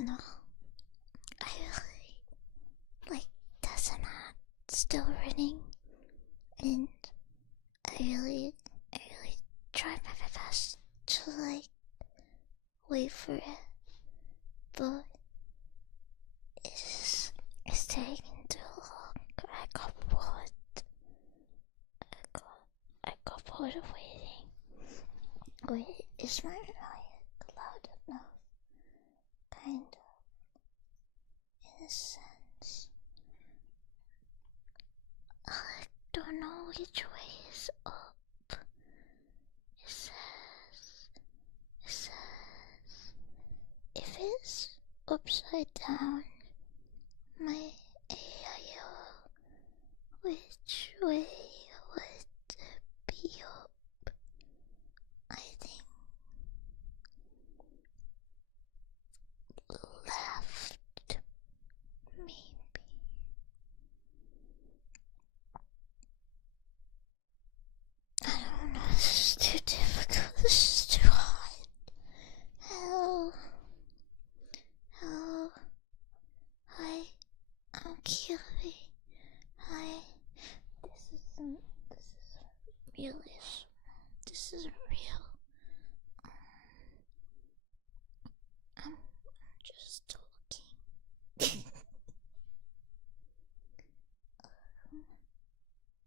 you know, I really like this and that still running, and I really try my best to like wait for it, but it's taking too long. I got bored of waiting. Wait, is my mic loud enough? Kind of, in a sense. I don't know which way is up. It says, if it's upside down, my AIO, which way would it be up? I think left, maybe. I don't know, this is too difficult, this is too hard. Hello, hi, I'm Kirby. Hi, this isn't realism. This isn't real. I'm just talking.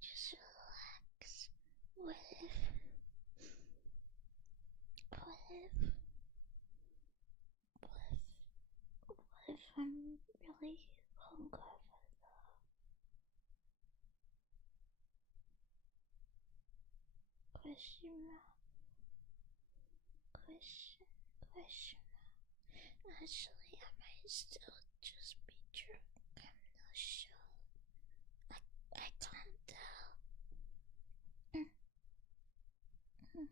Just relax. What if I'm really hungry for the question mark? Question mark. Actually, I might still just be drunk. I'm not sure. I can't tell. Mm. Mm.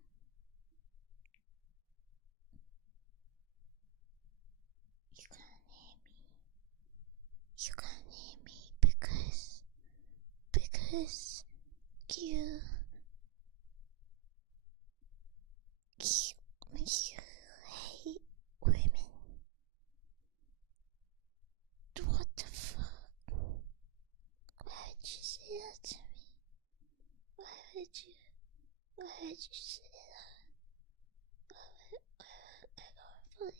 You can't hear me. You can't hear me because you hate women. What the fuck? Why would you say that to me? Why would you say that? I don't believe it.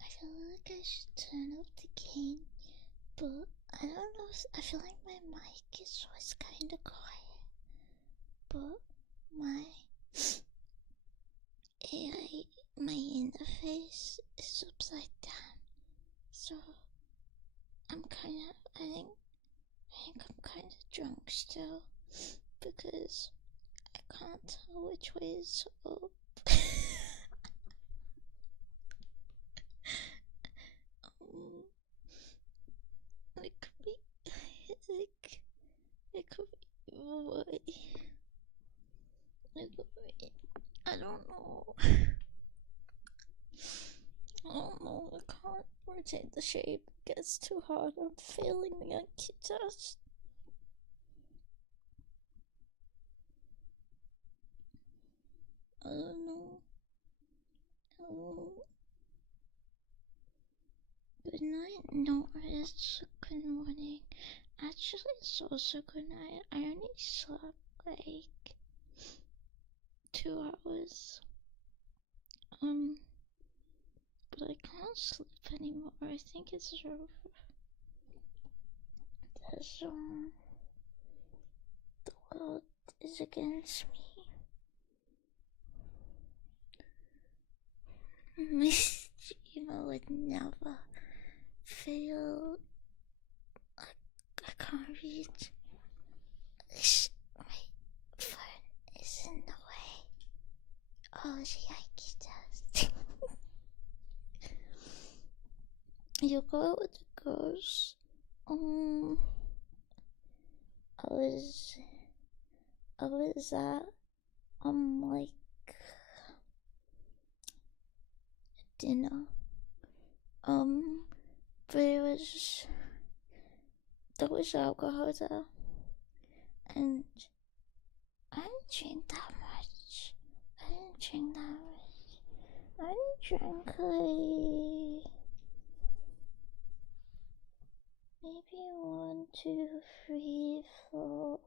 I feel like I should turn up the gain, but I don't know. I feel like my mic is always kind of quiet, but my AI, my interface is upside down, so I think I'm kind of drunk still because I can't tell which way is up. It could be it could be way. It could be. I don't know. I don't know. I can't rotate the shape. It gets too hard. I'm failing the Yankee test. I don't know. Good night. No, it's good morning. Actually, it's also good night. I only slept like 2 hours. But I can't sleep anymore. I think it's over. The world is against me. Miss Gina would never fail. I can't read. My phone is in the way. Oh, the Yankee test. You go with the girls. I was at like dinner. But there was alcohol there, and I didn't drink that much. I only drank like maybe 1, 2, 3, 4.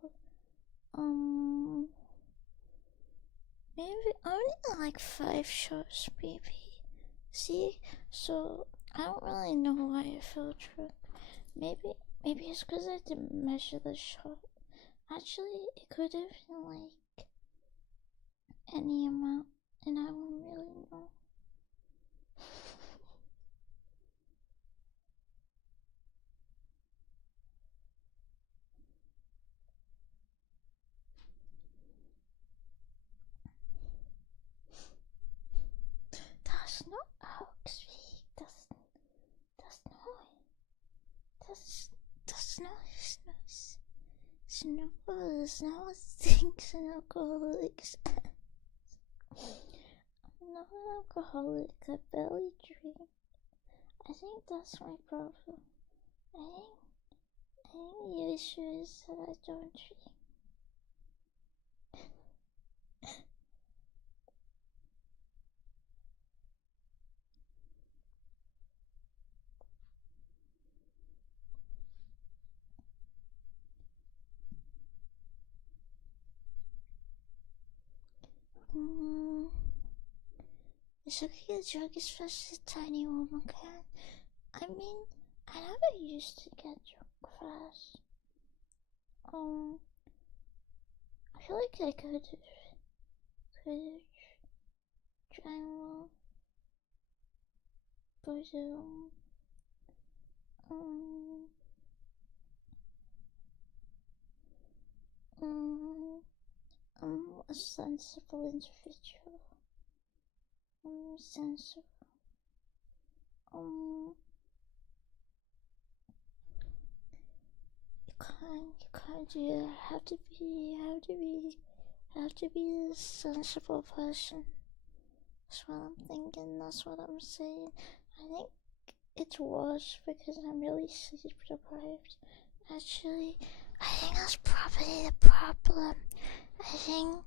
Maybe only like 5 shots, maybe. See, so I don't really know why I feel drunk. Maybe it's because I didn't measure the shot. Actually, it could have been like any amount, and I don't really know. That's not how I speak. That's not. That's not. It's not what things an alcoholics. I'm not an alcoholic. I barely drink. I think that's my problem. I think the issue is that I don't drink. It's okay to drug as fast as a tiny woman can. I mean, I never used to get drunk fast. I feel like I could have drank more, but I'm a sensible individual. I'm sensible. You can't do that. Have to be a sensible person. That's what I'm thinking. That's what I'm saying. I think it's worse because I'm really sleep deprived. Actually, I think that's probably the problem. I think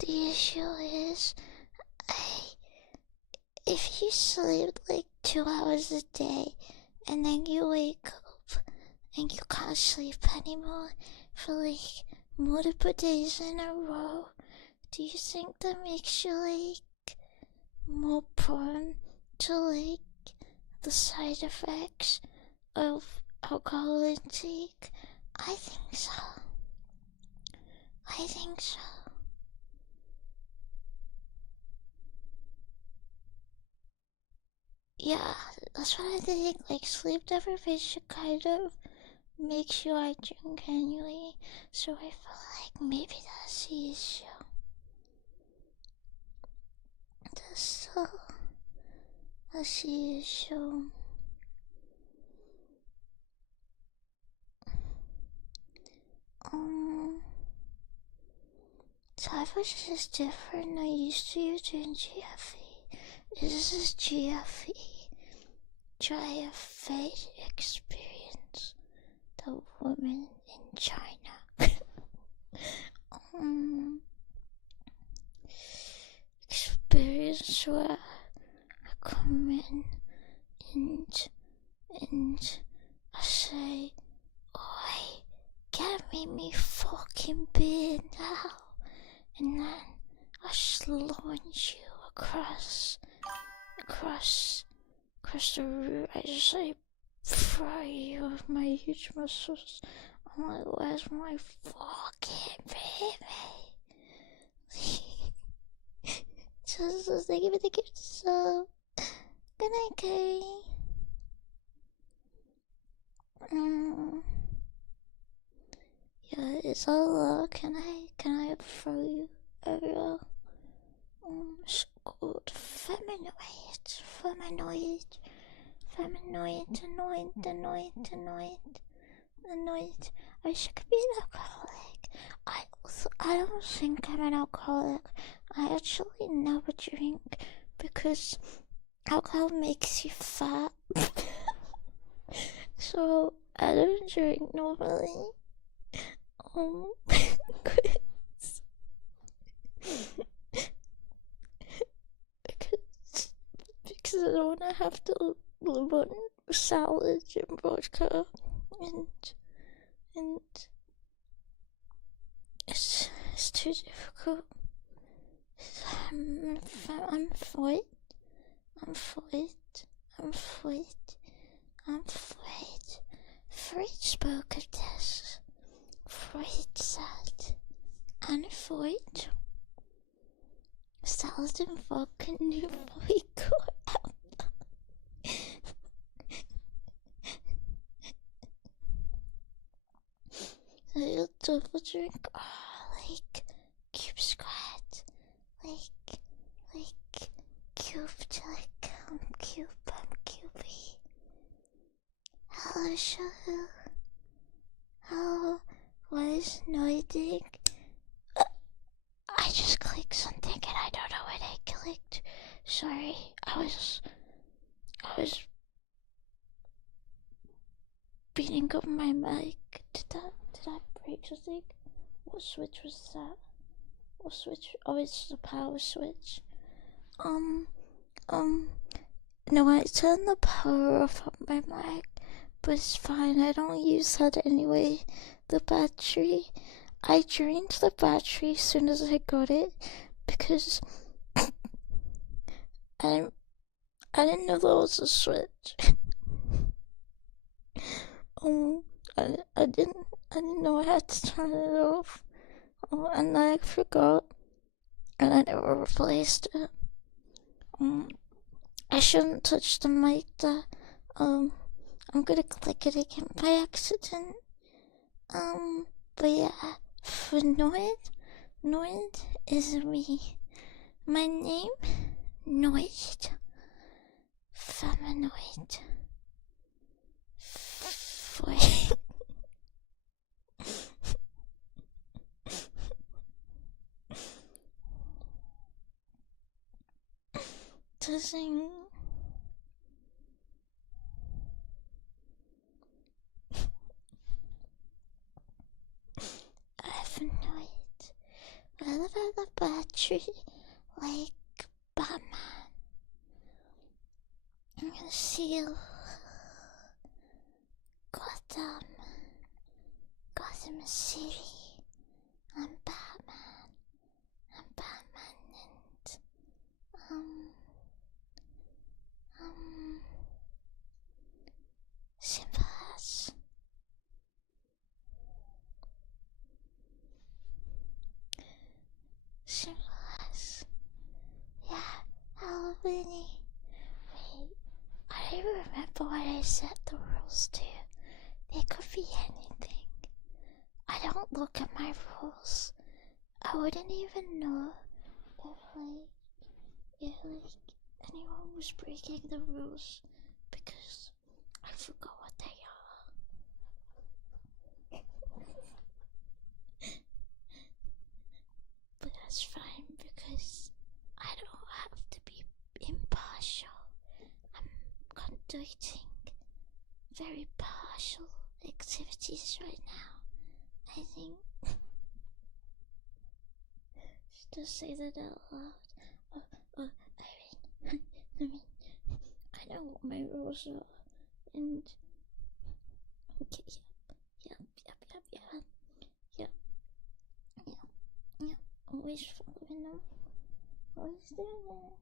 the issue is, if you sleep like 2 hours a day and then you wake up and you can't sleep anymore for like multiple days in a row, do you think that makes you like more prone to like the side effects of alcohol intake? I think so. Yeah, that's what I think. Like, sleep deprivation kind of makes you I drink anyway. So I feel like maybe that's the issue. That's the issue. Cyphers is different. I used to use doing GFE. This is GFE. Try a fate experience. The woman in China. Experience where I come in and I say, "Oi, get me fucking beer now," and then I just launch you across the room. I just like fry you with my huge muscles. I'm like, where's my fucking baby? Just give it a gift. So good night, Kay. Yeah, it's all can I throw you over? It's called feminoid. I should be an alcoholic. I don't think I'm an alcoholic. I actually never drink because alcohol makes you fat. So I don't drink normally. Because because I don't want to have to live on salad and vodka, and and it's too difficult. I'm afraid. I'm afraid. I'm afraid. I'm afraid. Freud spoke of this. Freud said, and Freud, salad and vodka knew we got out. So you'll double drink, like cube squat, like cubed, like cube, cubey. Hello, show how was noiding. I just clicked something and I don't know what I clicked. Sorry, I was beating up my mic. Did I break something? What switch was that? What switch? Oh, it's the power switch. No, I turned the power off on my mic, but it's fine. I don't use that anyway. The battery. I drained the battery as soon as I got it because I didn't know there was a switch. I didn't know I had to turn it off. And I forgot, and I never replaced it. I shouldn't touch the mic. I'm gonna click it again by accident. But yeah, for Noid is me. My name, Noid. Feminoid. To sing. I have no idea. What about the battery? Like Batman. I'm gonna seal Gotham City. I'm Batman. I'm Batman and simple as. Simple as. Yeah, Halloweeny. Wait, I don't remember what I set the rules to. They could be anything. I don't look at my rules. I wouldn't even know if anyone was breaking the rules because I forgot what they are. But that's fine because I don't have to be impartial. I'm conducting very partial activities right now. I think. Just say that out loud. I mean, I know what my rules are, and okay, yeah. Always following them. Always doing it.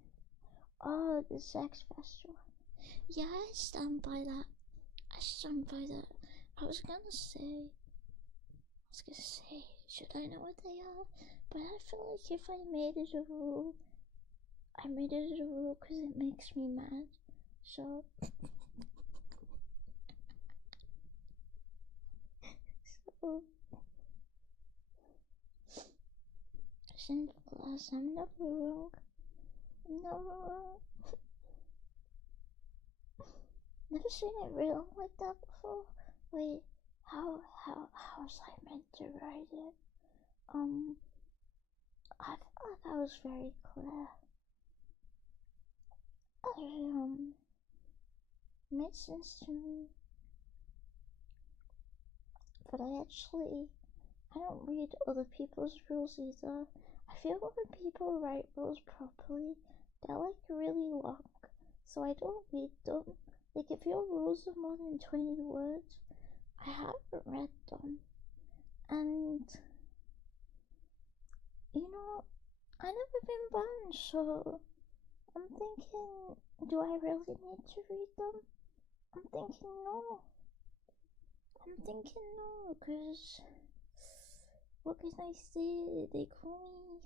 Oh, the sex festival. Yeah, I stand by that. I was gonna say, should I know what they are? But I feel like if I made it a rule, I made it a rule because it makes me mad. So, simple as I'm never wrong. Never seen it real like that before. Wait, how was I meant to write it? I feel like I was very clear. made sense to me, but I don't read other people's rules either. I feel when people write rules properly, they're like really long, so I don't read them. Like if your rules are more than 20 words, I haven't read them. And you know, I never been banned, so I'm thinking, do I really need to read them? I'm thinking no. Cause what can I say? They call me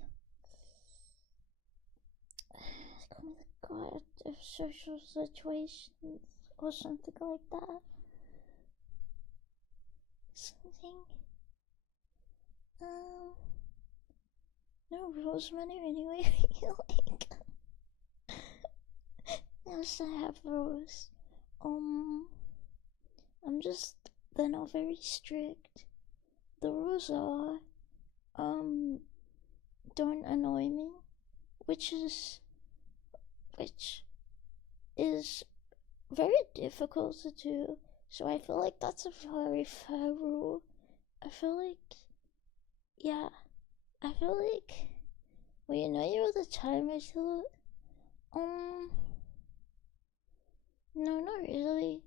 the god of social situations or something like that. Something. No rules matter anyway. Like, yes, I have rules. I'm just, they're not very strict. The rules are, don't annoy me, which is very difficult to do. So I feel like that's a very fair rule. I feel like, yeah, I feel like, well, you know, you're the timer to it. No, not really.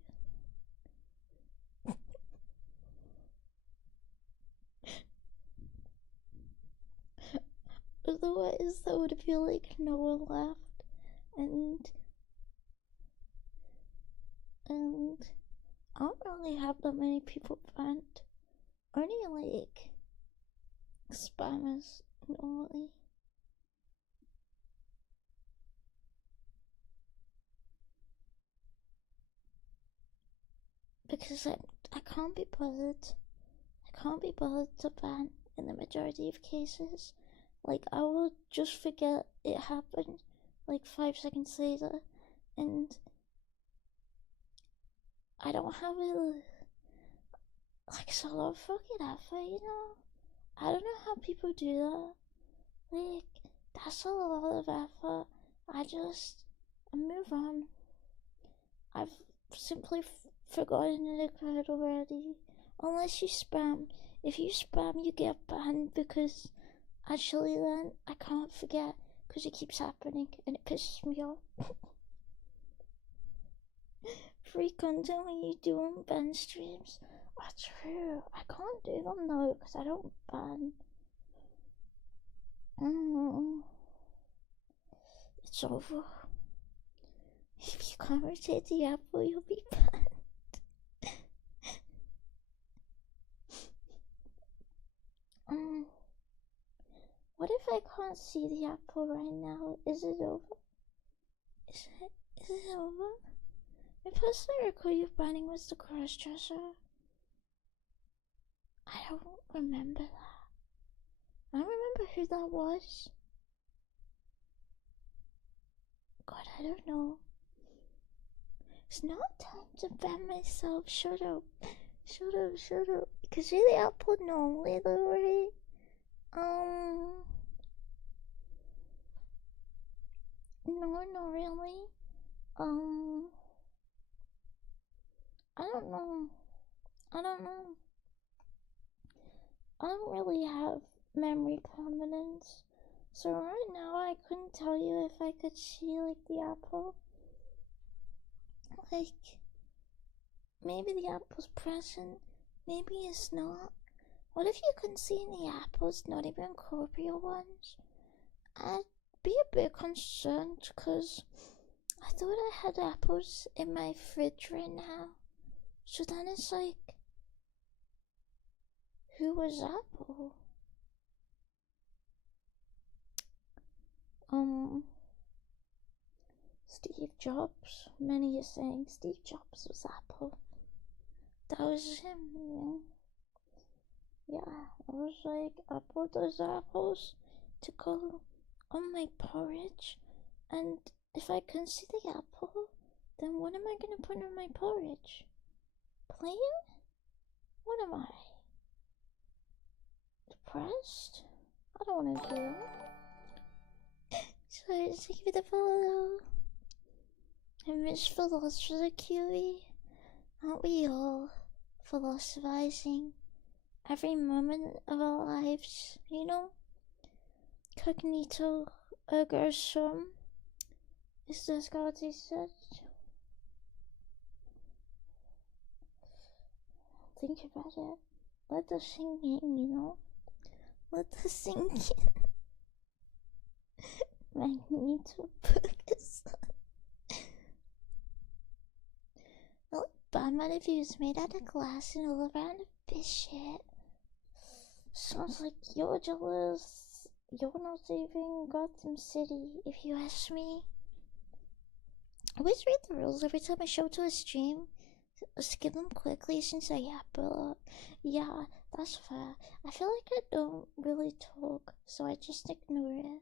Otherwise, there would be like no one left, and I don't really have that many people banned. Only like spammers normally. Because I can't be bothered. I can't be bothered to ban in the majority of cases. Like, I will just forget it happened like 5 seconds later, and I don't have it. Like, it's a lot of fucking effort, you know? I don't know how people do that. Like, that's a lot of effort. I move on. I've simply forgotten it occurred already. Unless you spam. If you spam, you get banned because actually then I can't forget because it keeps happening and it pisses me off. Free content when you do on ban streams. That's true. I can't do them though because I don't ban. It's over. If you can't rotate the apple, you'll be banned. What if I can't see the apple right now? Is it over? Is it over? My personal record of banning was the crossdresser. I don't remember that. I don't remember who that was. God, I don't know. It's not time to ban myself. Shut up. Because really, apple normally though, right? No, not really. I don't know. I don't know. I don't really have memory permanence. So right now I couldn't tell you if I could see like the apple. Like maybe the apple's present, maybe it's not. What if you couldn't see any apples, not even corporeal ones? I'd be a bit concerned because I thought I had apples in my fridge right now. So then it's like, who was Apple? Steve Jobs. Many are saying Steve Jobs was Apple. That was him, yeah. I was like, I bought those apples to go on my porridge, and if I can see the apple, then what am I gonna put on my porridge? Plain? What am I? Depressed? I don't wanna do that. So, thank you for the follow. I miss philosophy. Aren't we all philosophizing every moment of our lives, you know? Cognito ergo sum is Descartes said. Think about it. Let the sink in, you know? Let the sink in. Magneto Burgers. Not bad man if he was made out of glass and all around a bit shit. Sounds like you're jealous. You're not even Gotham City, if you ask me. I always read the rules every time I show to a stream. Skip them quickly since I yap a lot. Yeah, that's fair. I feel like I don't really talk, so I just ignore it.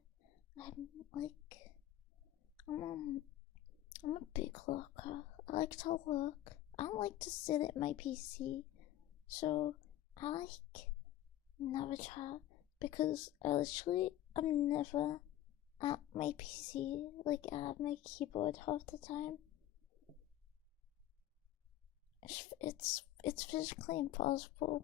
I'm a big looker. I like to look. I don't like to sit at my PC, so I like never chat because I'm never at my PC, like at my keyboard half the time. It's physically impossible.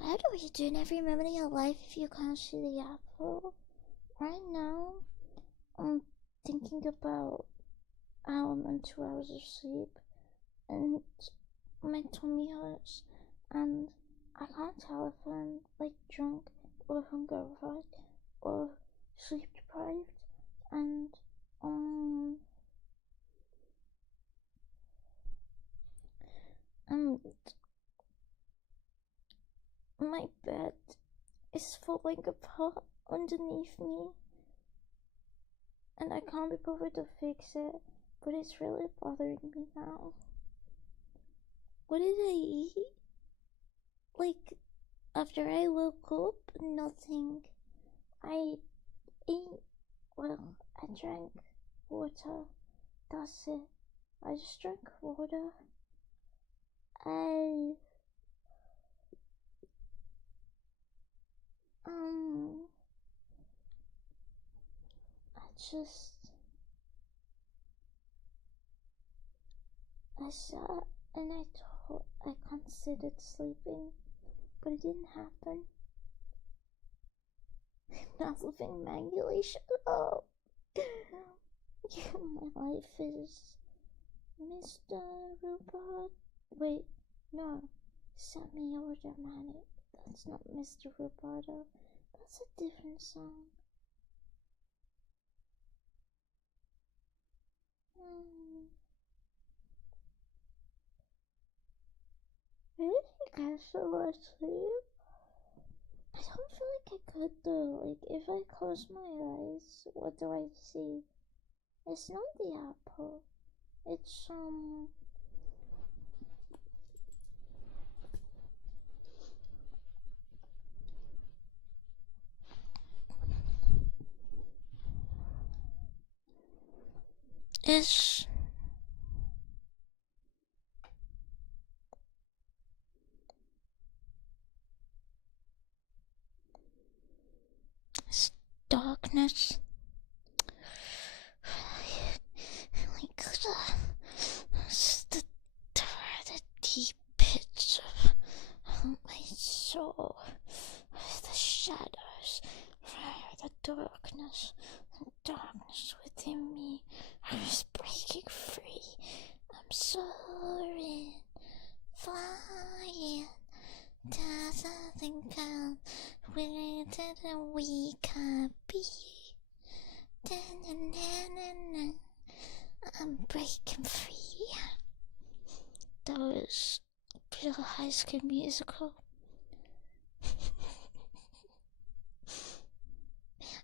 How do you do in every moment of your life if you can't see the apple? Right now, I'm thinking about hour and 2 hours of sleep, and my tummy hurts, and I can't tell if I'm like drunk or hungover or sleep deprived, and my bed is falling apart underneath me, and I can't be bothered to fix it, but it's really bothering me now. What did I eat? Like, after I woke up, nothing. I I drank water. That's it. I just drank water. I I sat and I considered sleeping, but it didn't happen. Not living Mangulation. Oh, my life is Mr. Robot. Wait, no, Semi-Automatic. That's not Mr. Roboto. That's a different song. Really? I guys so much sleep? I don't feel like I could though. Like, if I close my eyes, what do I see? It's not the apple. It's, it's darkness. Like the deep pits of my soul, the shadows, the darkness within me is breaking free. I'm soaring, flying, dazzling down, where we can be. I'm breaking free. That was Real High School Musical.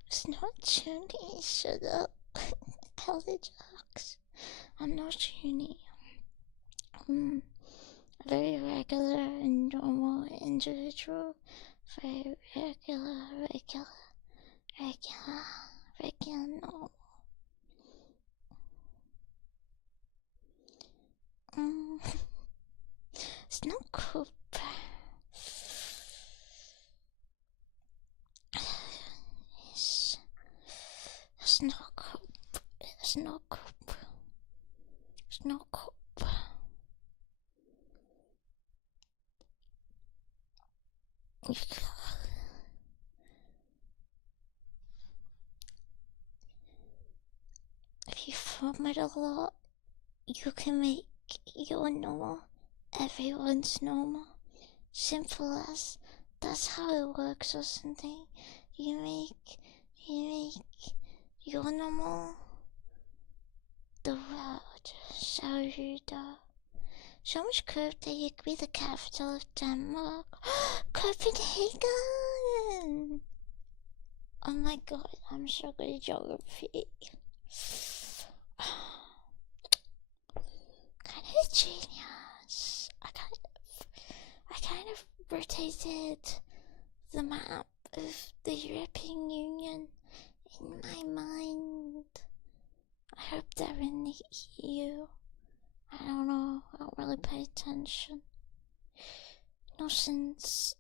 It's not Junie, shut up. College Hawks. I'm not Junie. I'm a very regular and normal individual. Very regular, normal. It's not cool. It's If you vomit a lot, you can make your normal everyone's normal. Simple as that's how it works or something. You make your normal the world so much curve that you could be the capital of Denmark. Copenhagen! Oh my god, I'm so good at geography. Kind of a genius. I kind of rotated the map of the European Union in my mind. I hope they're in the EU. I don't know, I don't really pay attention. No, since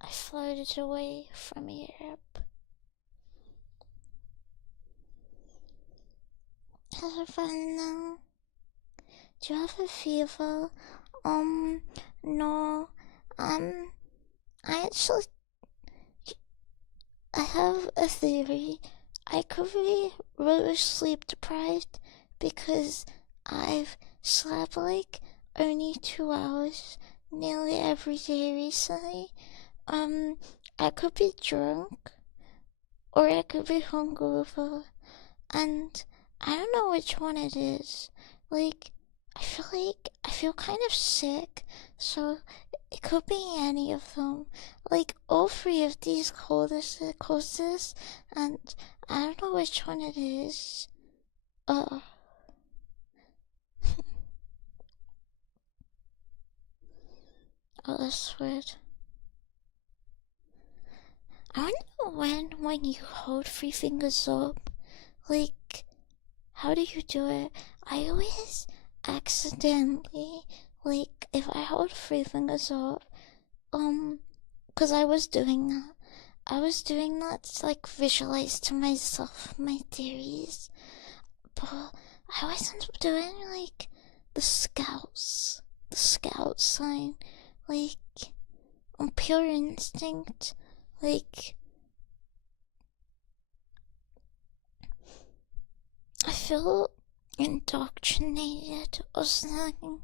I floated away from Europe. Has a friend now? Do you have a fever? No. I actually, I have a theory. I could be really sleep deprived because I've slept like only 2 hours nearly every day recently. I could be drunk or I could be hungover, and I don't know which one it is. Like, I feel kind of sick, so it could be any of them. Like, all three of these causes, and I don't know which one it is. Oh, that's weird. I wonder when you hold 3 fingers up, like, how do you do it? I always accidentally, like, if I hold 3 fingers up, cause I was doing that to, like, visualize to myself my theories, but I always end up doing, like, the scout sign, like, on pure instinct, like, I feel indoctrinated or something.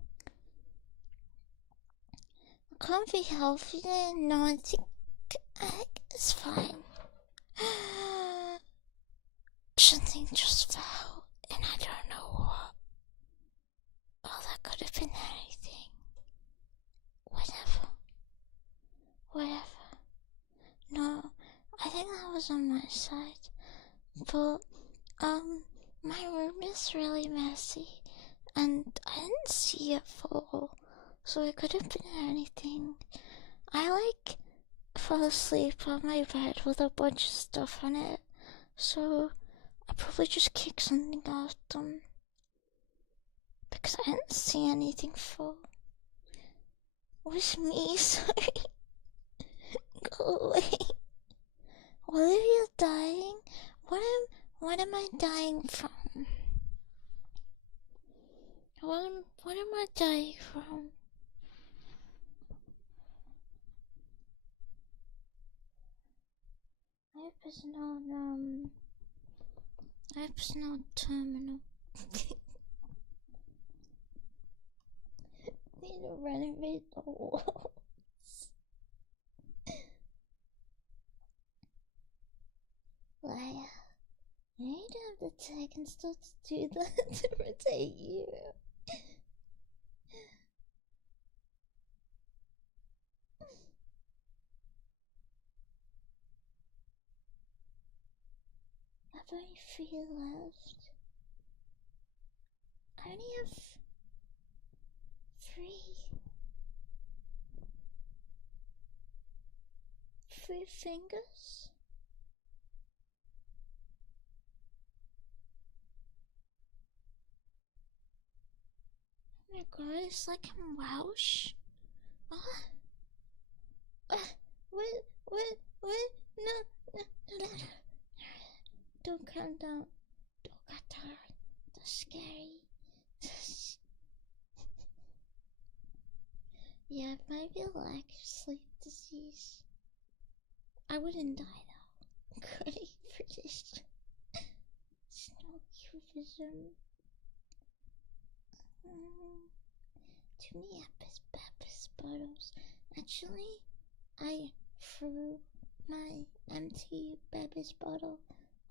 I can't be healthy. No, I think it's fine. Something just fell, and I don't know what. Oh, that could have been anything. Whatever. No, I think that was on my side. But, my room is really messy, and I didn't see it fall, so it could have been anything. I, like, fell asleep on my bed with a bunch of stuff on it, so I probably just kicked something out them. Because I didn't see anything fall. It was me, sorry. Go away. What if you're dying? What am I dying from? What am I dying from? I hope it's not terminal. Need to renovate the walls. Leia, you need to have the tech and stuff to do that to rotate you. I've only 3 left. I only have 3 fingers. Oh my god, it's like I'm Welsh. What? What? No. Don't count down. Don't count down. That's scary. Yeah, it might be lack of sleep disease. I wouldn't die though. Great British snowcubism. Too many Epic bottles. Actually, I threw my empty Bebis bottle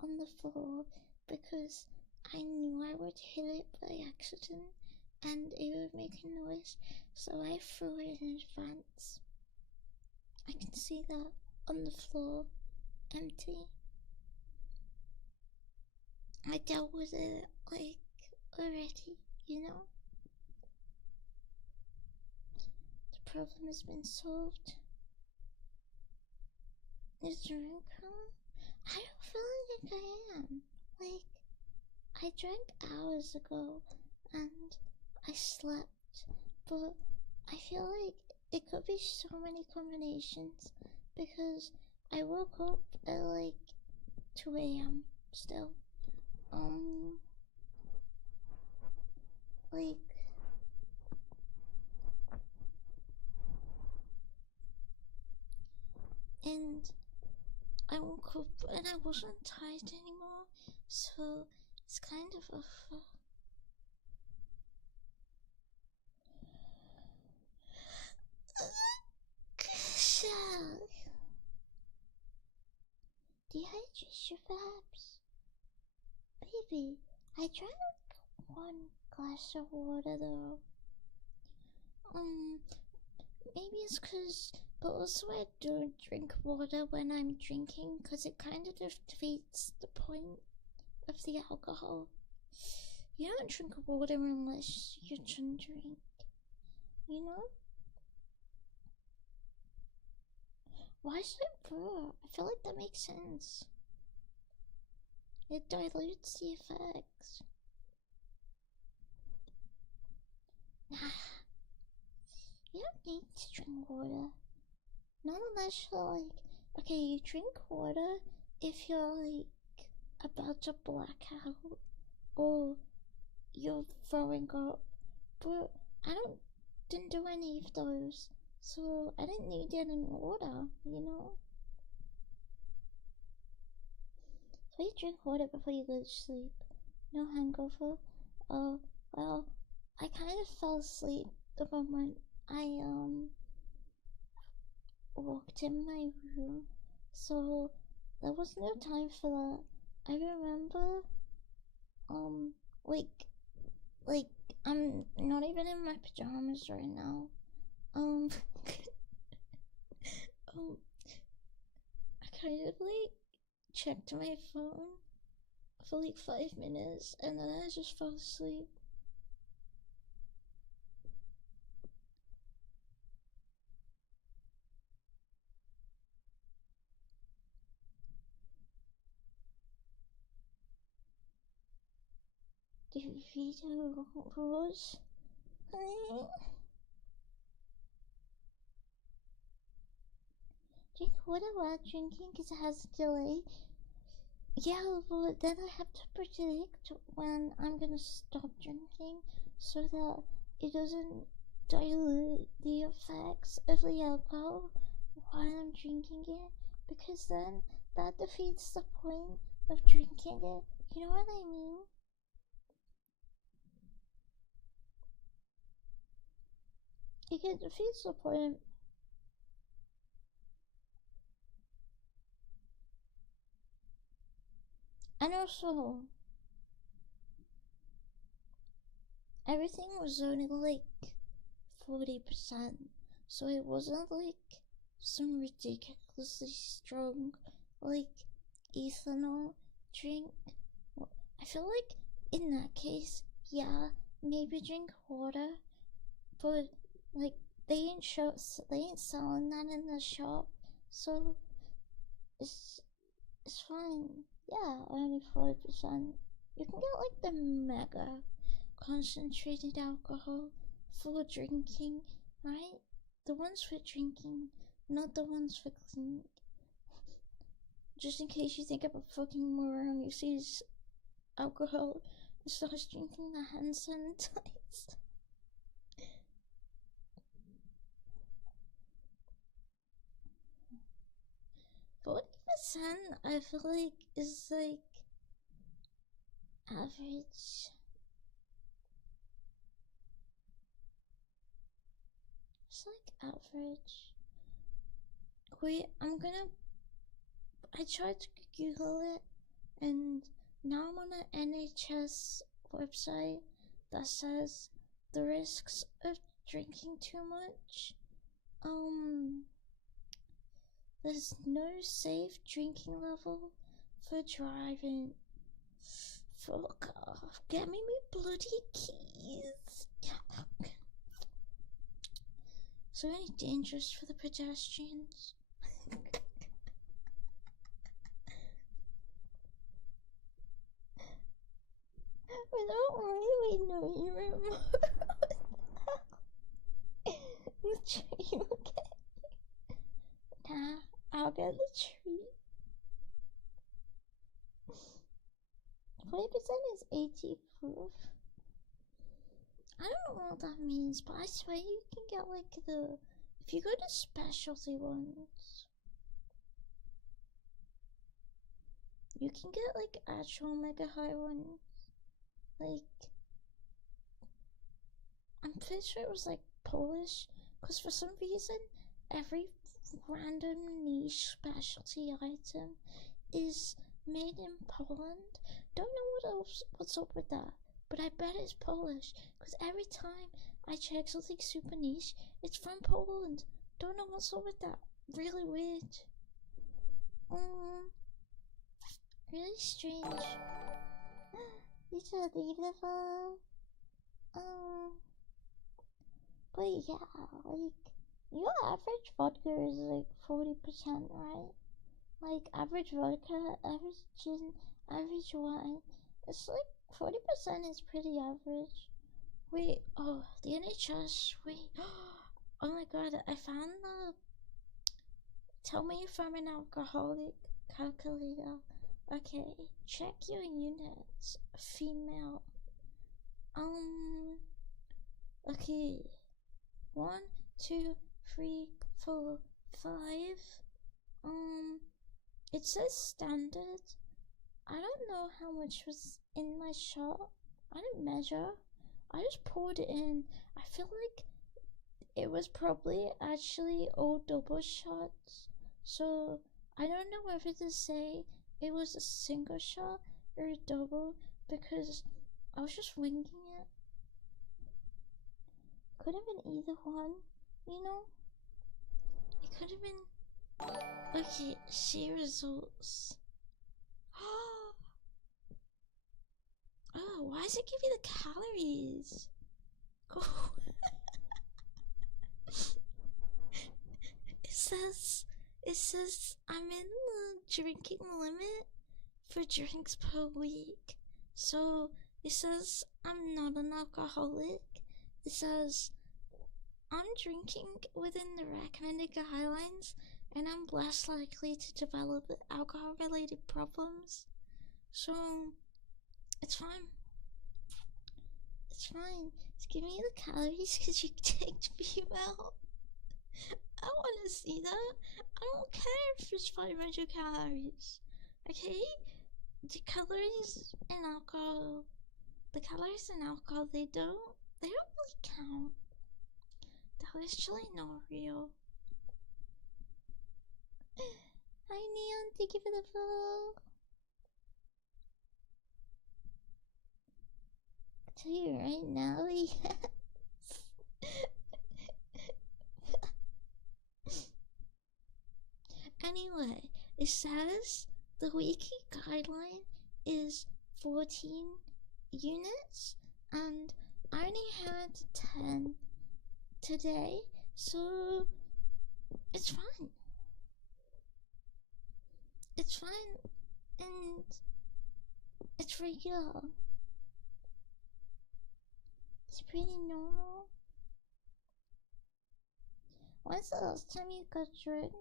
on the floor because I knew I would hit it by accident and it would make a noise, so I threw it in advance. I can see that on the floor, empty. I dealt with it, like, already, you know? The problem has been solved. Is the drink coming? I don't feel like I am. Like, I drank hours ago and I slept, but I feel like it could be so many combinations because I woke up at like 2 a.m. still. Like, and I woke up and I wasn't tired anymore, so it's kind of a dehydration perhaps? Baby, I drank one glass of water though. Maybe it's cause, but also I don't drink water when I'm drinking cause it kind of defeats the point of the alcohol. You don't drink water unless you're trying to drink, you know? Why is it blue? I feel like that makes sense. It dilutes the effects. Nah, you don't need to drink water. Not unless you're like, okay, you drink water if you're like about to black out or you're throwing up, but I didn't do any of those, so I didn't need any water, you know? So you drink water before you go to sleep. No hangover. Oh, well, I kind of fell asleep the moment I walked in my room, so there was no time for that. I remember, um, like, like I'm not even in my pajamas right now. Um, I kind of like checked my phone for like 5 minutes and then I just fell asleep. Do you read the rules? Drink water while drinking because it has a delay. Yeah, but then I have to predict when I'm gonna stop drinking so that it doesn't dilute the effects of the alcohol while I'm drinking it, because then that defeats the point of drinking it. You know what I mean? It defeats the point. And also, everything was only like 40%, so it wasn't like some ridiculously strong, like, ethanol drink. I feel like in that case, yeah, maybe drink water, but like they ain't selling that in the shop, so it's it's fine. Yeah, only 40%. You can get like the mega concentrated alcohol for drinking, right? The ones for drinking, not the ones for cleaning. Just in case you think I'm a fucking moron, you see this alcohol and starts drinking the hand sanitizer. But 10, I feel like, is like average. It's like average. Wait, I tried to Google it, and now I'm on an NHS website that says the risks of drinking too much. There's no safe drinking level for driving. Fuck off. Get me bloody keys. So any dangerous for the pedestrians? We don't really know you remember. You okay? Nah, I'll get the treat. 40% is 80 proof. I don't know what that means, but I swear you can get like if you go to specialty ones, you can get like actual mega high ones. Like, I'm pretty sure it was like Polish, because for some reason, every random niche specialty item is made in Poland. Don't know what's up with that, but I bet it's Polish, because every time I check something super niche, it's from Poland. Don't know what's up with that. Really weird. Really strange. You're so beautiful. But yeah, like, your average vodka is like 40%, right? Like, average vodka, average gin, average wine. It's like 40% is pretty average. Wait, oh, the NHS, wait. Oh my god, I found the tell me if I'm an alcoholic calculator. Okay, check your units. Female. Okay. 1, 2, 3, 4, 5. It says standard. I don't know how much was in my shot. I didn't measure. I just poured it in. I feel like it was probably actually all double shots. So I don't know whether to say it was a single shot or a double, because I was just winging it. Could have been either one, you know? It could have been. Okay, see results. Oh, why does it give you the calories? It says I'm in the drinking limit for drinks per week. So it says I'm not an alcoholic. It says I'm drinking within the recommended guidelines, and I'm less likely to develop alcohol related problems. So it's fine. It's fine. Just give me the calories because you take female. I want to see that. I don't care if it's 500 calories. Okay? The calories in alcohol. They don't really count. They're actually not real. Hi Neon, thank you for the follow. I'll tell you right now, yes. Anyway, it says the weekly guideline is 14 units, and I only had 10 today, so it's fine. It's fine, and it's regular. It's pretty normal. When's the last time you got drunk?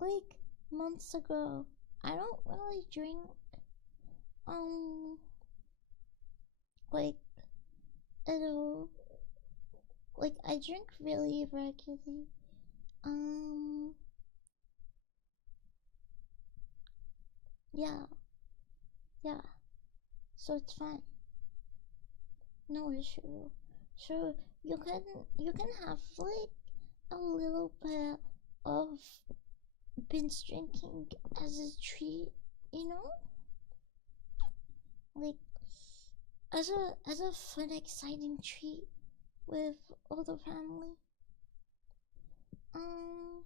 Like, months ago. I don't really drink, like, at all. Like, I drink really regularly. Yeah, yeah. So it's fine. No issue. So you can have like a little bit of binge drinking as a treat, you know, like as a fun, exciting treat with all the family. Um,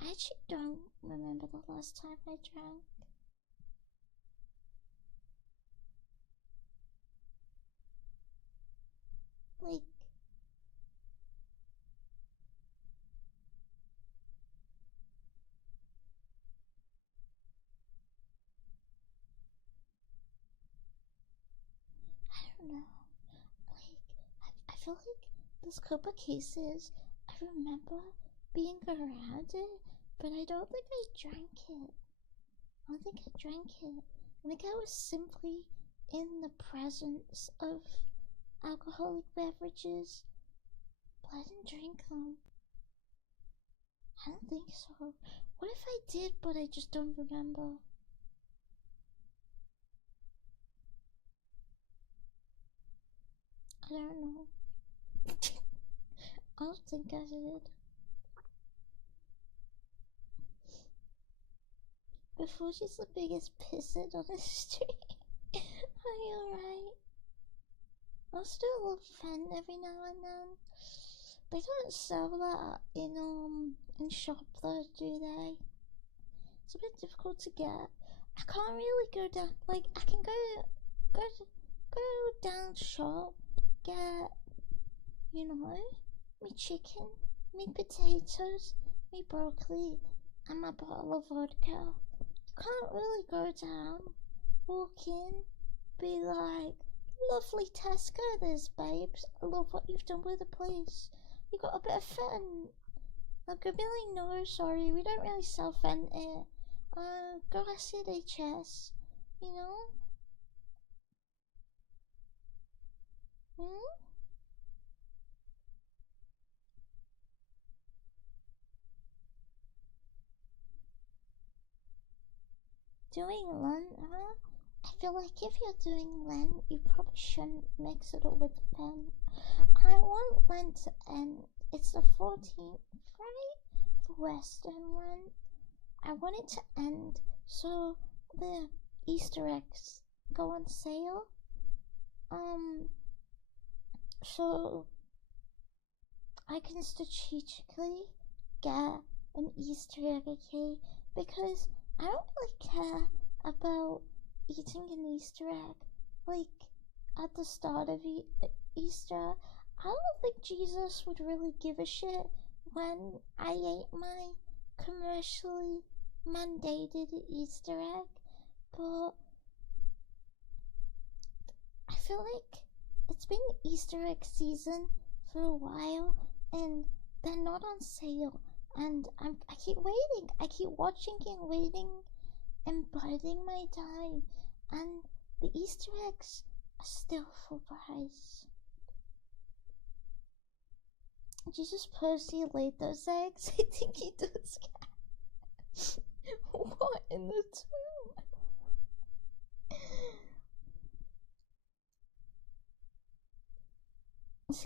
I actually don't remember the last time I drank. Like, I don't know. Like, I feel like this couple cases, I remember being around it, but I don't think I drank it. I don't think I drank it. I think I was simply in the presence of alcoholic beverages, but I didn't drink them. I don't think so. What if I did, but I just don't remember? I don't know. I don't think I did. Before she's the biggest pissant on the street. Are you alright? I'll still a little fan every now and then. They don't sell that in shop though, do they? It's a bit difficult to get. I can't really go down. Like I can go go down shop, get me chicken, me potatoes, me broccoli, and my bottle of vodka. You can't really go down, walk in, be like, lovely Tesco, there's babes. I love what you've done with the place. You got a bit of fun. They'll go be like, no, sorry, we don't really sell Fent here. Go ask at HS. You know? Hmm? Doing Lent, huh? I feel like if you're doing Lent, you probably shouldn't mix it up with Fent. I want Lent to end. It's the 14th, right? For Western Lent. I want it to end so the Easter eggs go on sale. Um, so I can strategically get an Easter egg, okay? Because I don't really care about eating an Easter egg like at the start of Easter. I don't think Jesus would really give a shit when I ate my commercially mandated Easter egg, but I feel like it's been Easter egg season for a while and they're not on sale. And I keep waiting. I keep watching and waiting and biding my time. And the Easter eggs are still full price. Jesus Percy laid those eggs. I think he does. What in the tomb?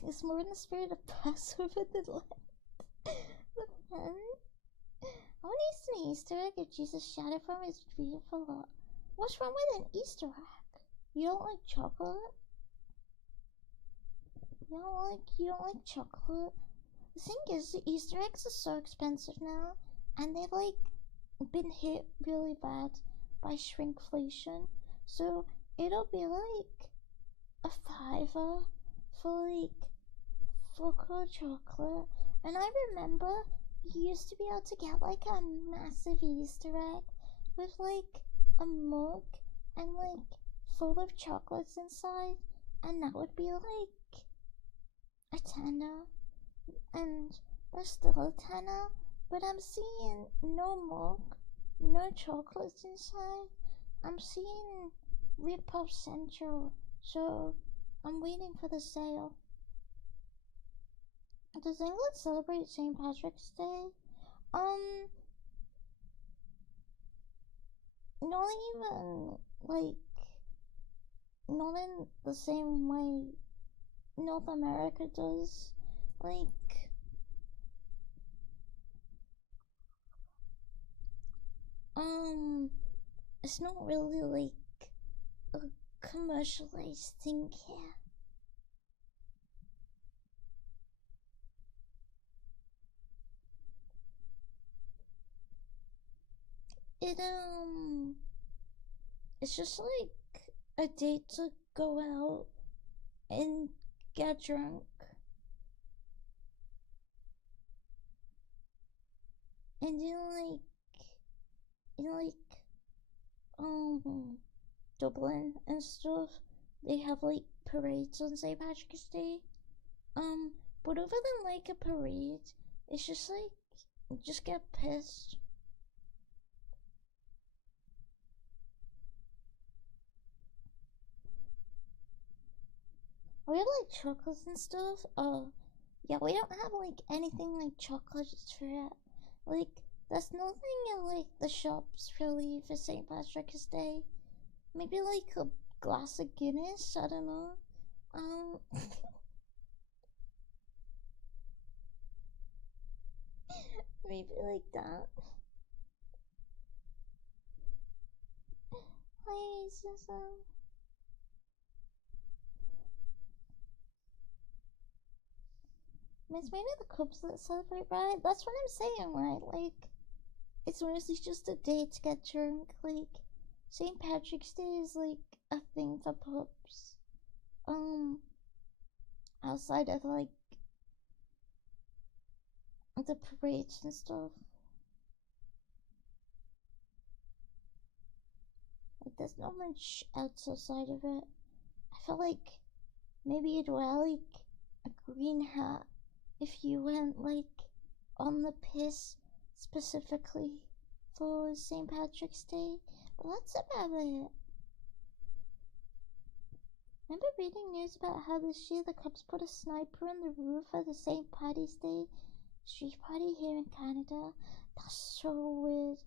It's more in the spirit of Passover than Lent. The pen. I want to eat an Easter egg if Jesus shouted from his beautiful heart. What's wrong with an Easter egg? You don't like chocolate? You don't like chocolate? The thing is, the Easter eggs are so expensive now, and they've like been hit really bad by shrinkflation. So it'll be like a fiver for like Foco chocolate. And I remember you used to be able to get like a massive Easter egg with like a mug and like full of chocolates inside, and that would be like a tenner, and there's still a tenner, but I'm seeing no mug, no chocolates inside. I'm seeing Rip Off Central, so I'm waiting for the sale. Does England celebrate St. Patrick's Day? Um, not even like not in the same way North America does. Like, um, it's not really like a commercialized thing here. It it's just like a date to go out and get drunk and like um Dublin and stuff. They have like parades on St. Patrick's Day. Um, but other than like a parade, it's just like just get pissed. We have like chocolates and stuff. Yeah, we don't have like anything like chocolates for it. Like, there's nothing in like the shops really for St. Patrick's Day. Maybe like a glass of Guinness. I don't know. Um, maybe like that. Hi, Susan. It's mainly the Cubs that celebrate, right? That's what I'm saying, right? Like, it's mostly just a day to get drunk. Like, St. Patrick's Day is like a thing for pubs. Um, outside of like the parades and stuff. Like, there's not much else outside of it. I feel like maybe you'd wear like a green hat if you went like on the piss specifically for St. Patrick's Day. But that's about it. Remember reading news about how this year the Cubs put a sniper on the roof of the St. Patty's Day street party here in Canada? That's so weird.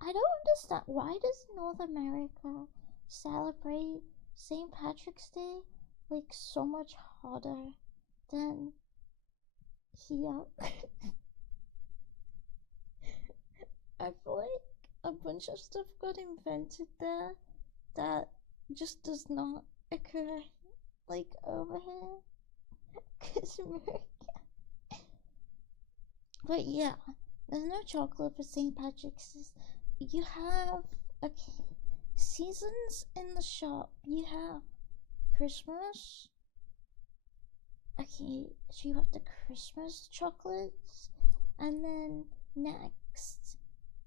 I don't understand. Why does North America celebrate St. Patrick's Day like so much harder than here? I feel like a bunch of stuff got invented there that just does not occur like over here. Cause America. But yeah, there's no chocolate for St. Patrick's. You have okay seasons in the shop. You have Christmas. Okay, so you have the Christmas chocolates, and then next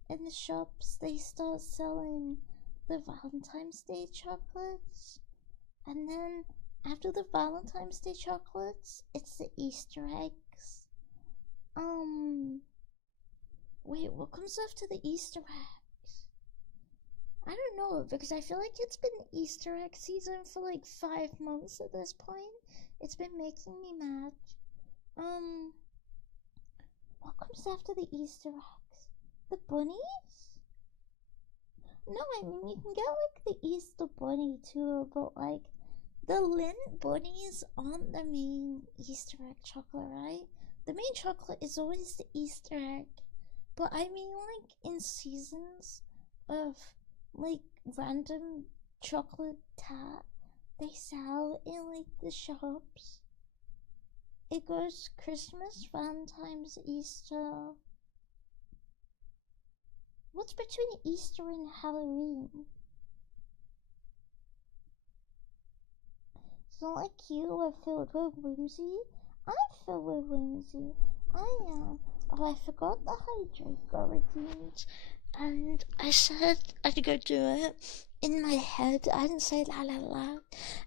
in the shops they start selling the Valentine's Day chocolates, and then after the Valentine's Day chocolates, it's the Easter eggs. Um, wait, what comes after the Easter eggs? I don't know because I feel like it's been Easter egg season for like 5 months at this point. It's been making me mad. Um, what comes after the Easter eggs? The bunnies? No, I mean you can get like the Easter bunny too, but like the Lindt bunnies aren't the main Easter egg chocolate, right? The main chocolate is always the Easter egg. But I mean like in seasons of like random chocolate tat they sell in like the shops. It goes Christmas, Valentine's, Easter. What's between Easter and Halloween? It's not like you are filled with whimsy. I'm filled with whimsy. I am. Oh, I forgot the hydrate routines. And I said I'd go do it in my head. I didn't say la la la.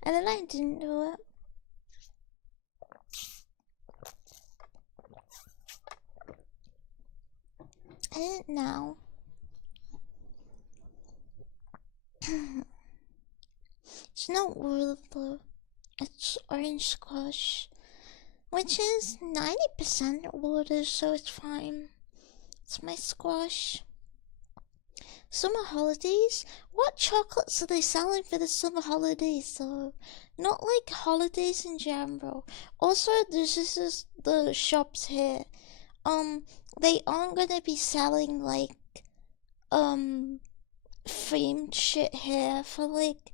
And then I didn't do it. And now it's not water, it's orange squash, which is 90% water, so it's fine. It's my squash. Summer holidays? What chocolates are they selling for the summer holidays though? Not like holidays in general. Also, this is the shops here. Um, they aren't gonna be selling like um themed shit here for like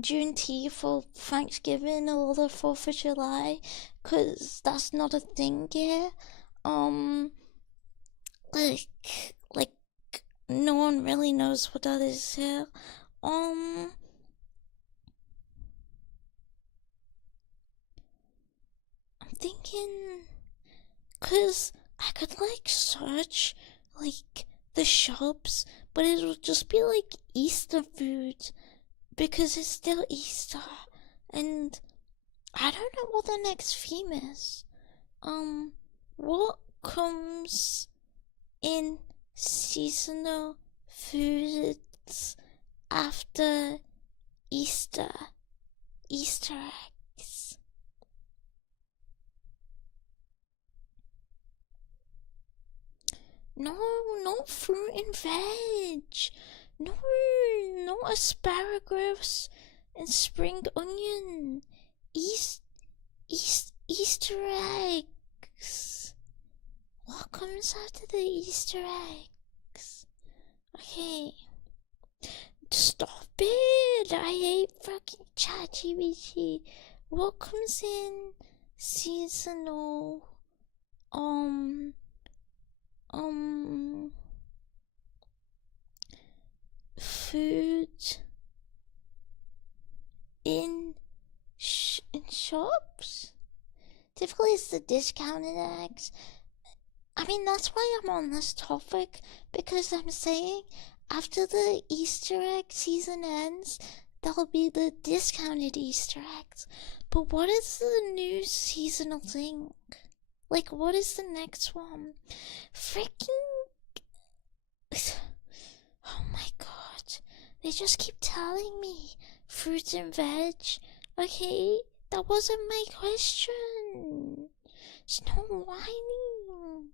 Juneteenth or Thanksgiving or the 4th of July, cause that's not a thing here. Um, like no one really knows what that is here. Um, I'm thinking, cause I could like search like the shops, but it'll just be like Easter food because it's still Easter, and I don't know what the next theme is. What comes in seasonal foods after Easter? Easter eggs. No, no fruit and veg. No, no asparagus and spring onion. Easter eggs. What comes after the Easter eggs? Okay. Stop it! I hate fucking ChatGPT. What comes in seasonal um um food in in shops? Typically it's the discounted eggs. I mean, that's why I'm on this topic, because I'm saying after the Easter egg season ends, there'll be the discounted Easter eggs. But what is the new seasonal thing? Like, what is the next one? Freaking. Oh my god. They just keep telling me fruits and veg. Okay, that wasn't my question. There's no whining.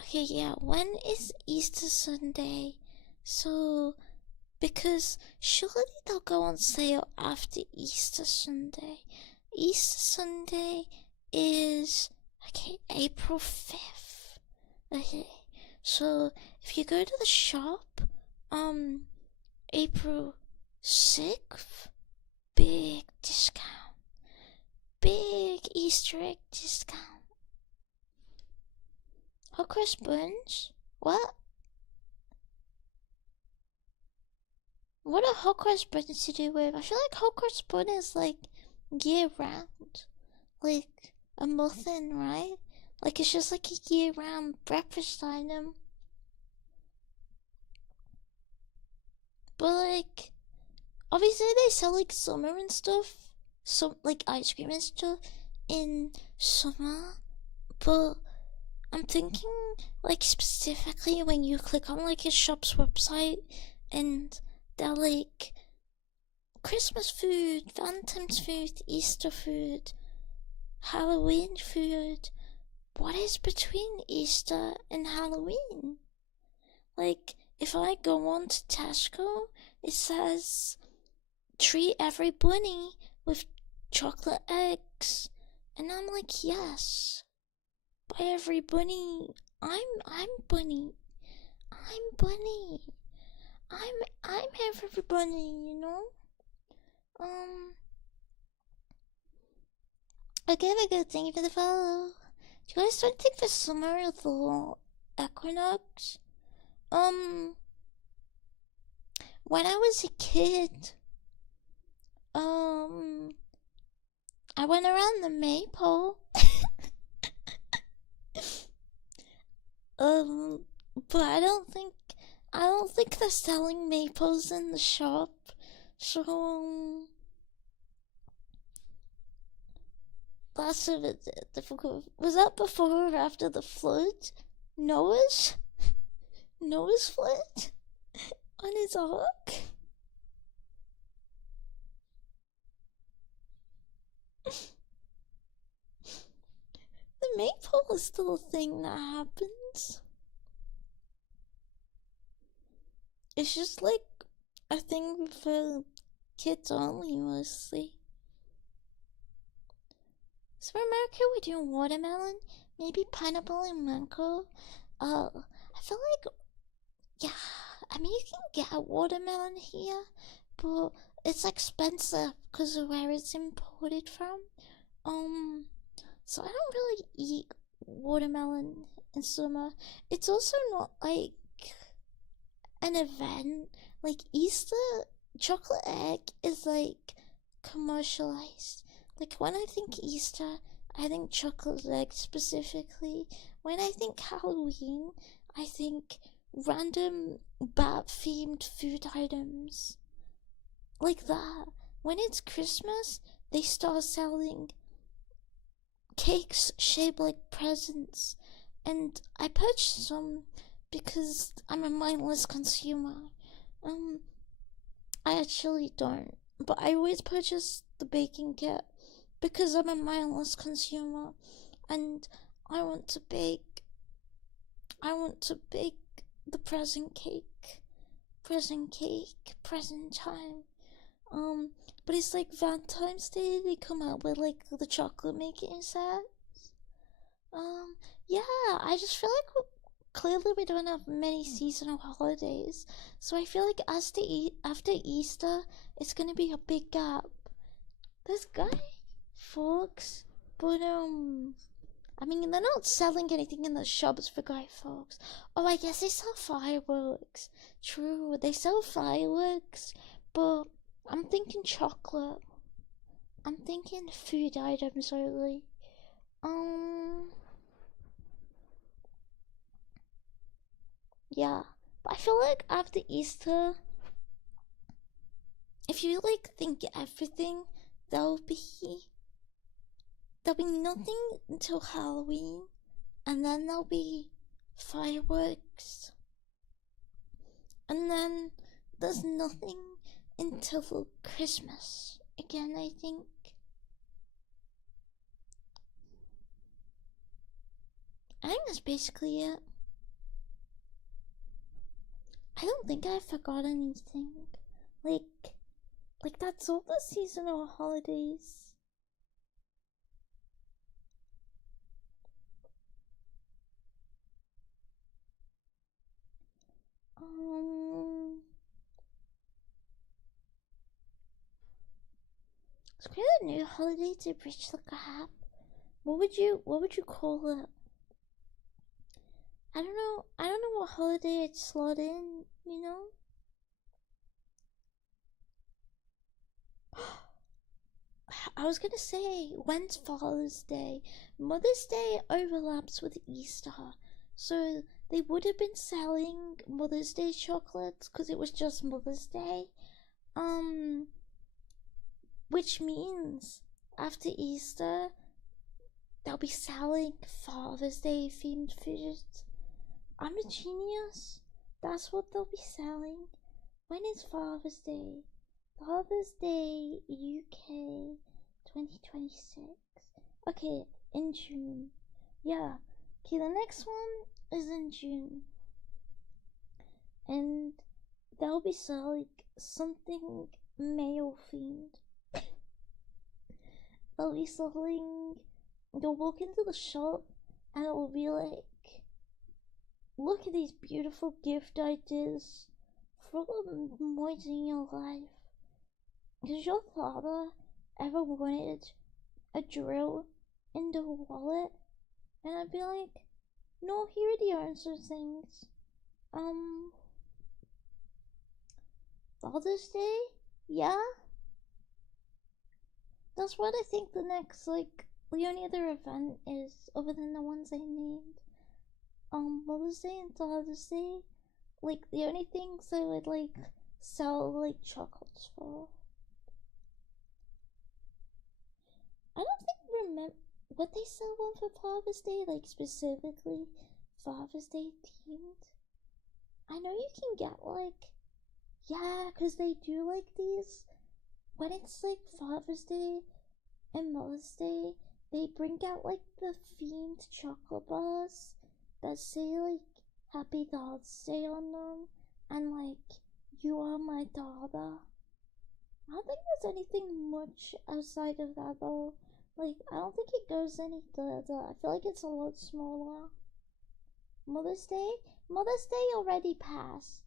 Okay, yeah, when is Easter Sunday? So, because surely they'll go on sale after Easter Sunday. Easter Sunday is, okay, April 5th. Okay, so if you go to the shop, April 6th, big discount. Big Easter egg discount. Hot cross buns? What? What are hot cross buns to do with? I feel like hot cross bun is like year round. Like a muffin, right? Like it's just like a year round breakfast item. But like, obviously they sell like summer and stuff. Some like ice cream and stuff in summer. But I'm thinking like specifically when you click on like a shop's website and they're like Christmas food, Valentine's food, Easter food, Halloween food. What is between Easter and Halloween? Like, if I go on to Tesco, it says treat every bunny with chocolate eggs. And I'm like, yes. By every bunny, I'm bunny. I'm bunny. I'm every bunny, you know? Okay, have a good thing for the follow. Do you guys don't think the summer of the equinox? When I was a kid, I went around the maypole. But I don't think they're selling maples in the shop. So, that's a bit difficult. Was that before or after the flood? Noah's? Noah's flood? On his ark? The maypole is still a thing that happens. It's just like a thing for kids only, mostly. So in America, we do watermelon, maybe pineapple and mango. I feel like, yeah, I mean, you can get a watermelon here, but it's expensive because of where it's imported from. Um, so I don't really eat watermelon in summer. It's also not like an event. Like Easter chocolate egg is like commercialized. Like when I think Easter, I think chocolate egg specifically. When I think Halloween, I think random bat themed food items like that. When it's Christmas, they start selling cakes shaped like presents, and I purchased some because I'm a mindless consumer. Um, I actually don't, but I always purchase the baking kit because I'm a mindless consumer, and I want to bake. I want to bake the present time. Um, but it's like Valentine's Day. They come out with like the chocolate making set. Um, yeah, I just feel like clearly we don't have many seasonal holidays, so I feel like after Easter, it's gonna be a big gap. This guy, folks, but I mean they're not selling anything in the shops for Guy Fawkes. Oh, I guess they sell fireworks. True, they sell fireworks, but I'm thinking chocolate. I'm thinking food items only. Um. Yeah, but I feel like after Easter, if you like think everything, there'll be there'll be nothing until Halloween, and then there'll be fireworks, and then there's nothing until Christmas again. I think that's basically it. I don't think I forgot anything. Like, like that's all the seasonal holidays. Um, let's create a new holiday to bridge the gap. What would you call it? I don't know. I don't know what holiday it's slot in, you know? I was gonna say, when's Father's Day? Mother's Day overlaps with Easter. So they would have been selling Mother's Day chocolates because it was just Mother's Day. Um, which means after Easter, they'll be selling Father's Day themed foods. I'm a genius. That's what they'll be selling. When is Father's Day? Father's Day UK 2026. Okay, in June. Yeah. Okay, the next one is in June. And they'll be selling something male themed. They'll be selling. You'll walk into the shop and it'll be like, look at these beautiful gift ideas for the points in your life. Has your father ever wanted a drill in the wallet? And I'd be like, no, he already owns those things. Um, Father's Day? Yeah? That's what I think the next, like, the only other event is, other than the ones I named. Mother's Day and Father's Day. Like, the only things I would, like, sell, like, chocolates for. I don't think remember what they sell one for Father's Day, like specifically Father's Day themed. I know you can get like, yeah, because they do like these when it's like Father's Day and Mother's Day. They bring out like the themed chocolate bars that say like Happy God's Day on them, and like you are my daughter. I don't think there's anything much outside of that though. Like, I don't think it goes any further. I feel like it's a lot smaller. Mother's Day? Mother's Day already passed.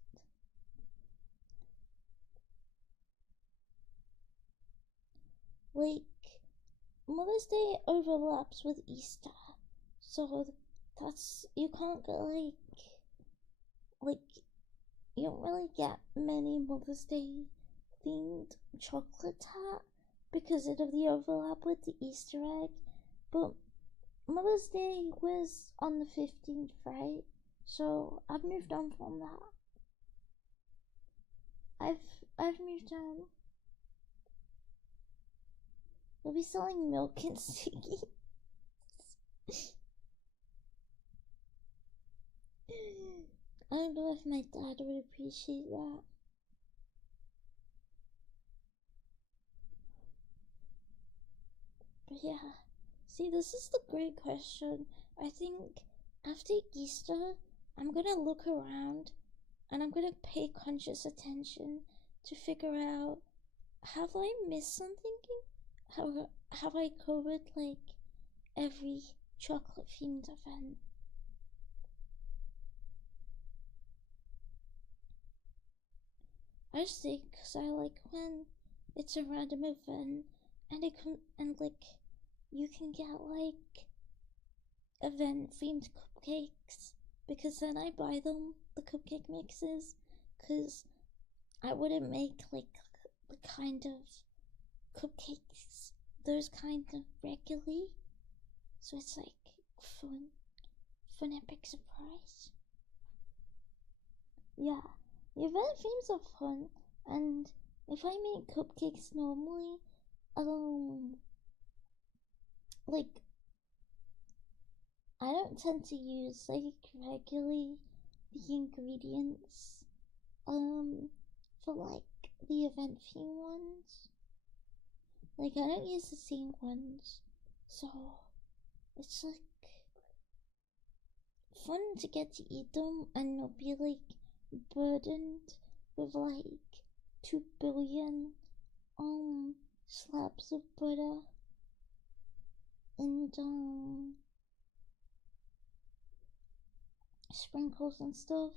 Like, Mother's Day overlaps with Easter. So that's, you can't get like, you don't really get many Mother's Day themed chocolate tart because of the overlap with the Easter egg. But Mother's Day was on the 15th, right? So I've moved on from that. I've moved on. They'll be selling milk and sticky. I don't know if my dad would appreciate that. But yeah, see, this is the great question. I think after Easter, I'm gonna look around and I'm gonna pay conscious attention to figure out, have I missed something? Have I covered like every chocolate themed event? I just think because I like when it's a random event and like you can get like event themed cupcakes, because then I buy them, the cupcake mixes, because I wouldn't make like the kind of cupcakes, those kind of regularly. So it's like fun epic surprise. Yeah, the event themes are fun, and if I make cupcakes normally, like I don't tend to use like regularly the ingredients for like the event theme ones. Like I don't use the same ones, so it's like fun to get to eat them and not be like burdened with like 2 billion slabs of butter and sprinkles and stuff.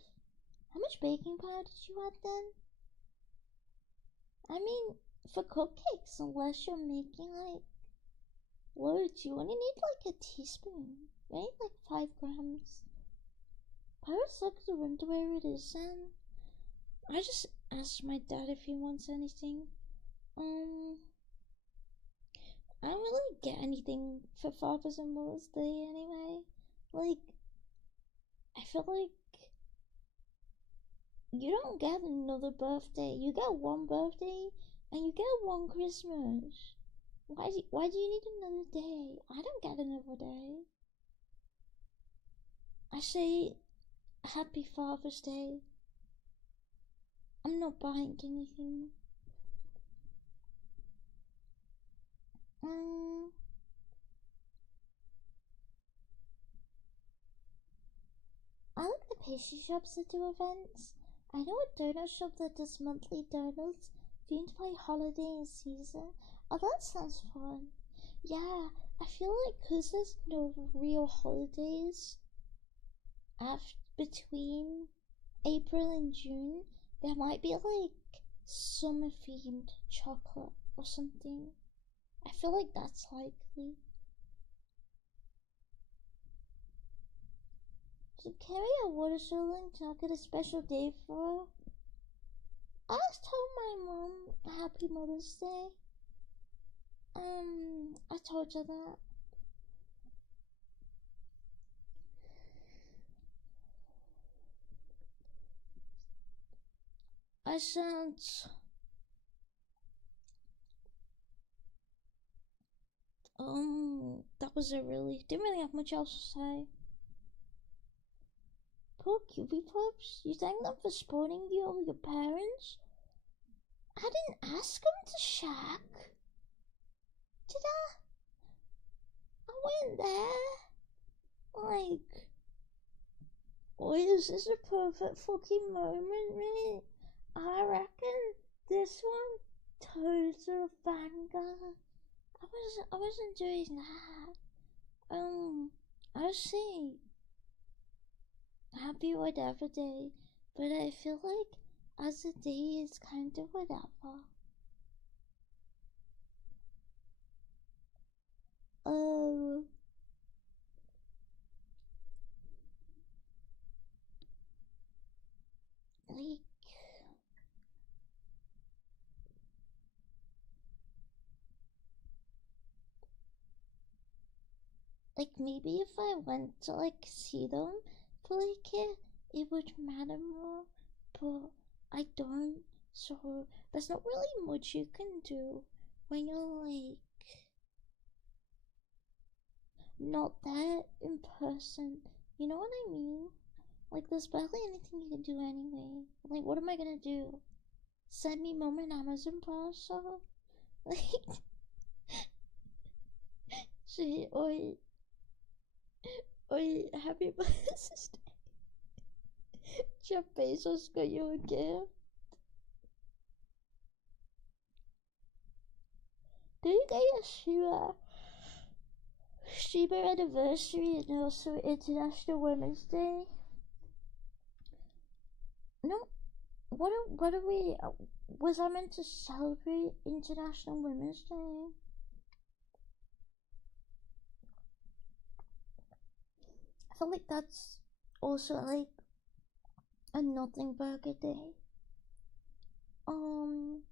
How much baking powder did you add then? I mean, for cupcakes, unless you're making like loads, you only need like a teaspoon. You need like 5 grams. Powder sucks the room to where it is, and I just asked my dad if he wants anything. I don't really get anything for Father's and Mother's Day anyway. Like, I feel like you don't get another birthday. You get one birthday and you get one Christmas. Why do you need another day? I don't get another day. I say Happy Father's Day. I'm not buying anything. I like the pastry shops that do events. I know a donut shop that does monthly donuts themed by holiday and season. Oh, that sounds fun. Yeah, I feel like because there's no real holidays between April and June, there might be like summer themed chocolate or something. I feel like that's likely. Should carry a water styling chocolate a special day for her? I just told my mom Happy Mother's Day. I told her that. I said, that was it really. Didn't really have much else to say. Poor Cupid pups, you thank them for spawning you or your parents? I didn't ask them to shack. Did I? I went there. Like, oh, is this a perfect fucking moment, right? I reckon this one total banger. I wasn't doing that. I'll see. Happy whatever day, but I feel like as a day is kind of whatever. Oh, like maybe if I went to see them for it would matter more, but I don't. So there's not really much you can do when you're not there in person. You know what I mean? Like there's barely anything you can do anyway. Like what am I gonna do? Send me mom an Amazon parcel? Like shit, or happy Mother's Day. Jeff Bezos got you a gift. Did you get your Shiba anniversary and also International Women's Day? No, what are we? Was I meant to celebrate International Women's Day? I feel like that's also a nothing burger day. Um,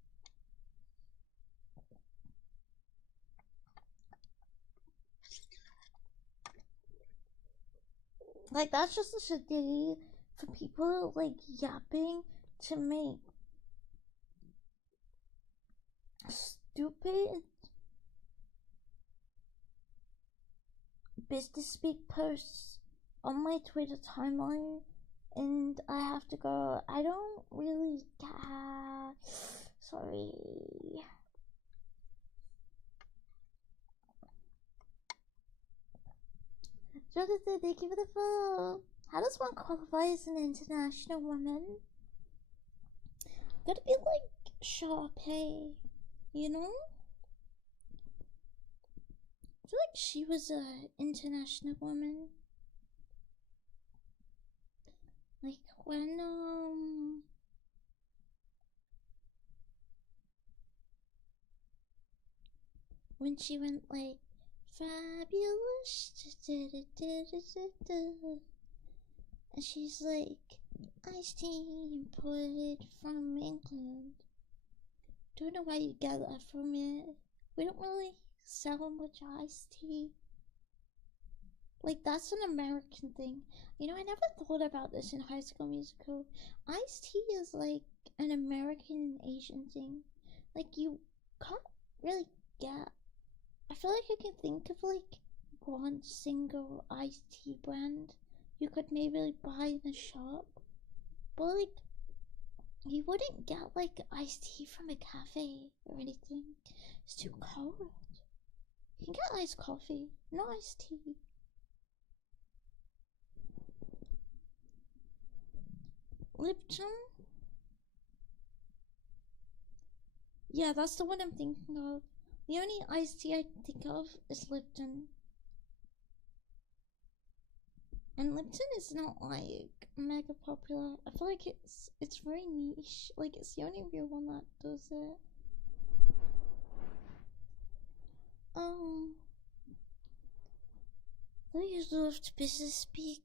that's just a day for people yapping to make stupid business speak posts on my Twitter timeline, and I have to go. I don't really care. Sorry. Jonathan, thank you for the follow. How does one qualify as an international woman? Gotta be Sharpay, you know? I feel like she was a international woman. Like when she went fabulous, and she's iced tea imported from England. Don't know where you get that from it. We don't really sell much iced tea. That's an American thing. You know, I never thought about this in High School Musical. Iced tea is an American and Asian thing. You can't really get. I feel like I can think of one single iced tea brand you could maybe buy in a shop, but you wouldn't get iced tea from a cafe or anything. It's too cold. You can get iced coffee, not iced tea. Lipton? Yeah, that's the one I'm thinking of. The only iced tea I can think of is Lipton. And Lipton is not mega popular. I feel like it's very niche. It's the only real one that does it. I used to love to business speak.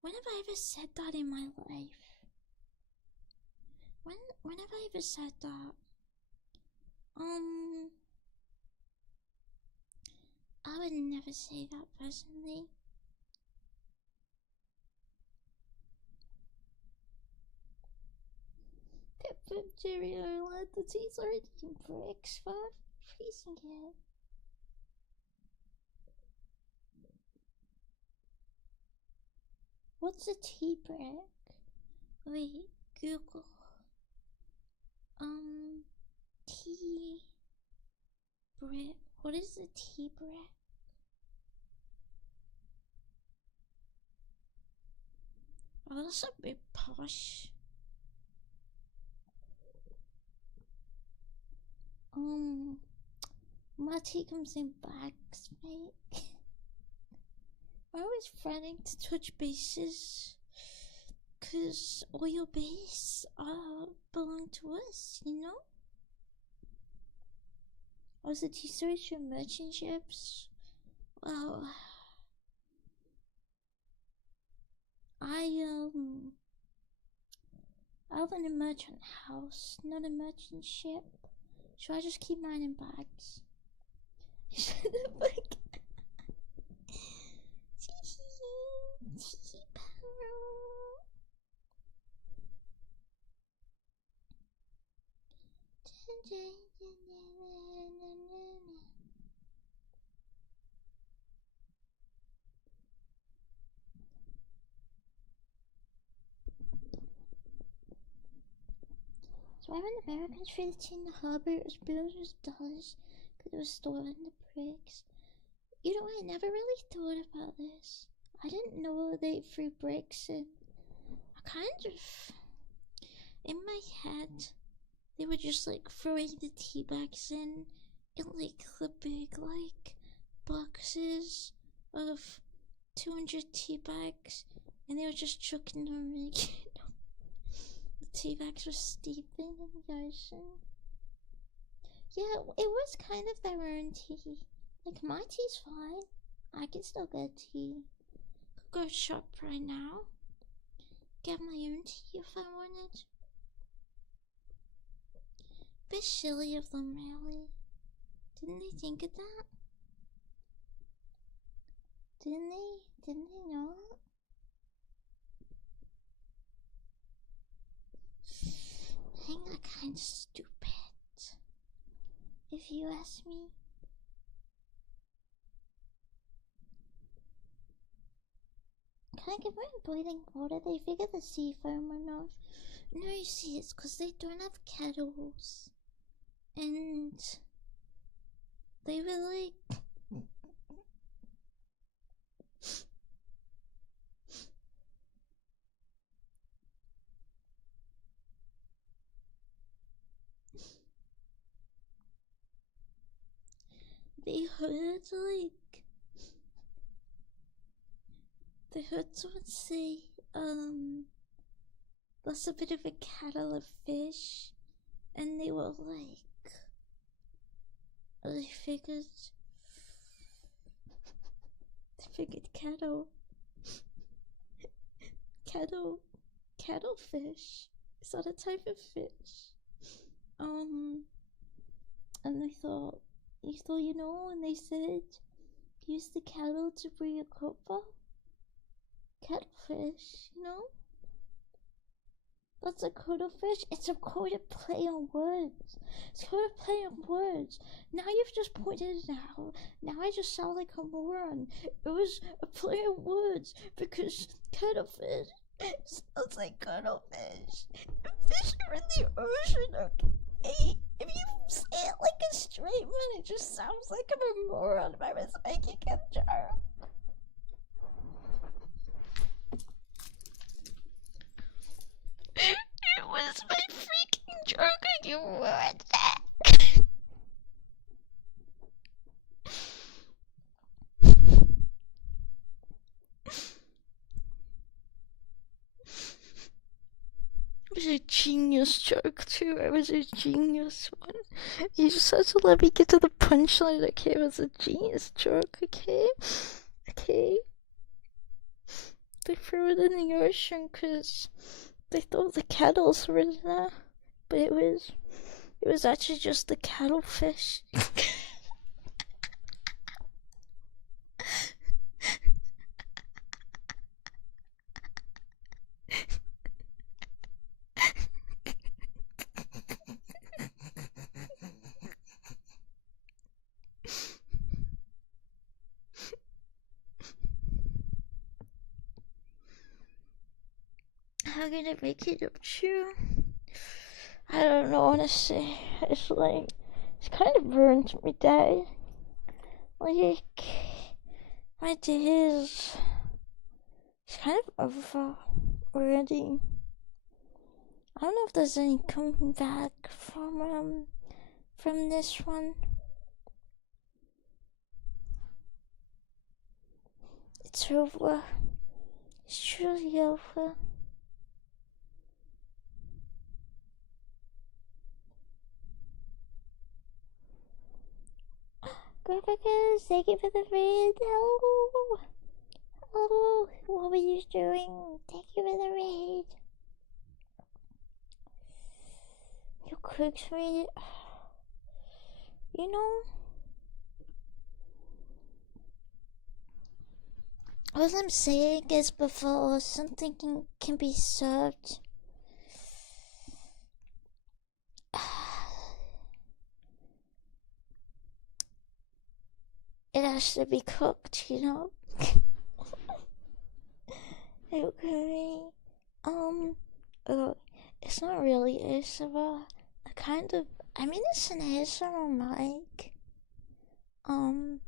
When have I ever said that in my life? When have I ever said that? I would never say that personally. Pepper Jerry Island, the tea's already in bricks for freezing it. What's a tea brick? Wait, Google. Tea brick. What is a tea brick? Oh, that's a bit posh. my tea comes in bags, mate. We're always fretting to touch bases, 'cause all your base belong to us, you know? Also, to search your merchant ships, well, I live in a merchant house, not a merchant ship, so I just keep mine in bags. Shut the fuck. So when Americans traded tea in the harbor, it was billions of dollars because it was stored in the bricks. You know, I never really thought about this. I didn't know they threw bricks in. I kind of, in my head, they were just like throwing the tea bags in like the big like boxes of 200 tea bags, and they were just chucking them in. The tea bags were steeping in the ocean. Yeah, it was kind of their own tea. Like, my tea's fine. I can still get tea. Could go shop right now. Get my own tea if I wanted. Bit silly of them, really. Didn't they think of that? Didn't they know it? I think they're kinda stupid, if you ask me. Like, if we're in boiling water, they figure the sea foam went off. No, you see, it's because they don't have kettles. And they were like... They heard someone say, that's a bit of a kettle of fish. And they were like, they figured kettlefish. Is that a type of fish? And they thought, you know, and they said, use the kettle to brew your cuppa. Kettlefish, you know? That's a cuttlefish. It's a code of play on words. It's a code of play on words. Now you've just pointed it out. Now I just sound like a moron. It was a play on words because kettlefish sounds like cuttlefish. Fish are in the ocean, okay? If you say it like a straight man, it just sounds like I'm a moron if I was making a joke. It was my freaking joke and you ruined it. It was a genius joke too. It was a genius one. You just had to let me get to the punchline, okay? It was a genius joke, okay? Okay? They threw it in the ocean because they thought the kettles were in there. But it was actually just the kettlefish. How can I make it up to you? I don't know, honestly. It's like, it's kind of ruined my day. Like, my day is, it's kind of over already. I don't know if there's any coming back from this one. It's over. It's truly over. Graphics, thank you for the raid. Hello. Hello. What were you doing? Thank you for the raid. You cooked me. You know, what I'm saying is before something can be served, it has to be cooked, you know? Okay. It's not really ASMR. I mean, it's an ASMR mic. I'm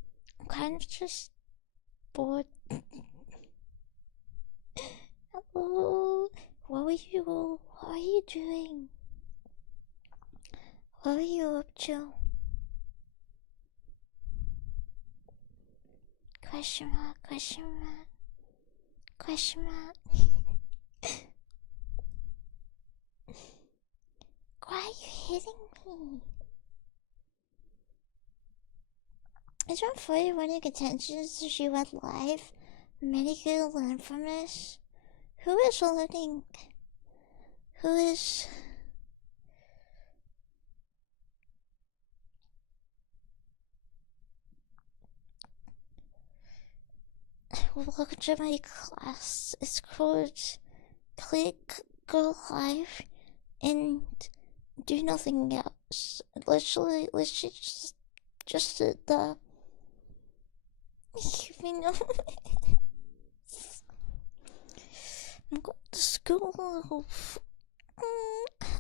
kind of just bored. Hello. What are you doing? What are you up to? Question mark, question mark, question mark. Why are you hitting me? It's not funny running attention since she went live. Many could learn from this. Who is learning? Who is... Welcome to my class. It's called Click Go Live and do nothing else. Literally just the you know. I'm going to school.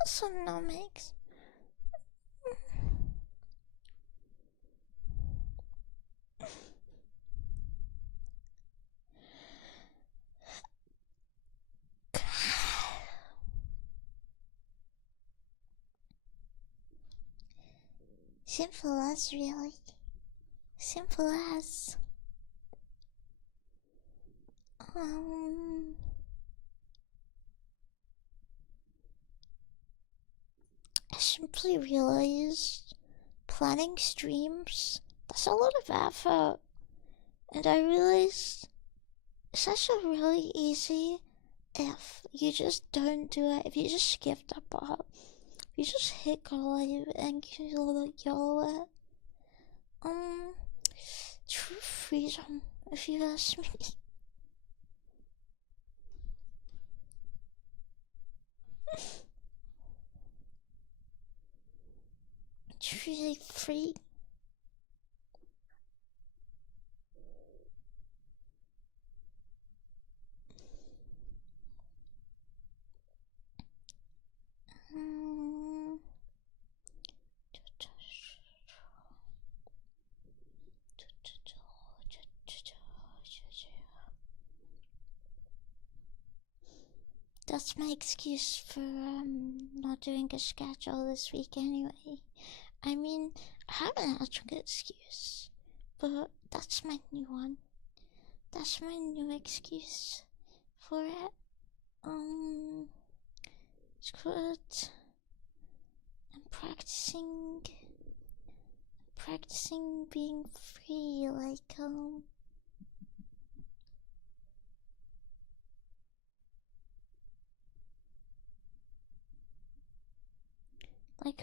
Some nomics. Simple as, really. Simple as. I simply realized planning streams, that's a lot of effort. And I realized it's actually really easy if you just don't do it, if you just skip that part. You just hit go live and yellow it. True freedom, if you ask me. Truly free. That's my excuse for not doing a schedule this week anyway. I mean, I have an actual excuse, but that's my new one. That's my new excuse for it. It's good. I'm practicing being free, like,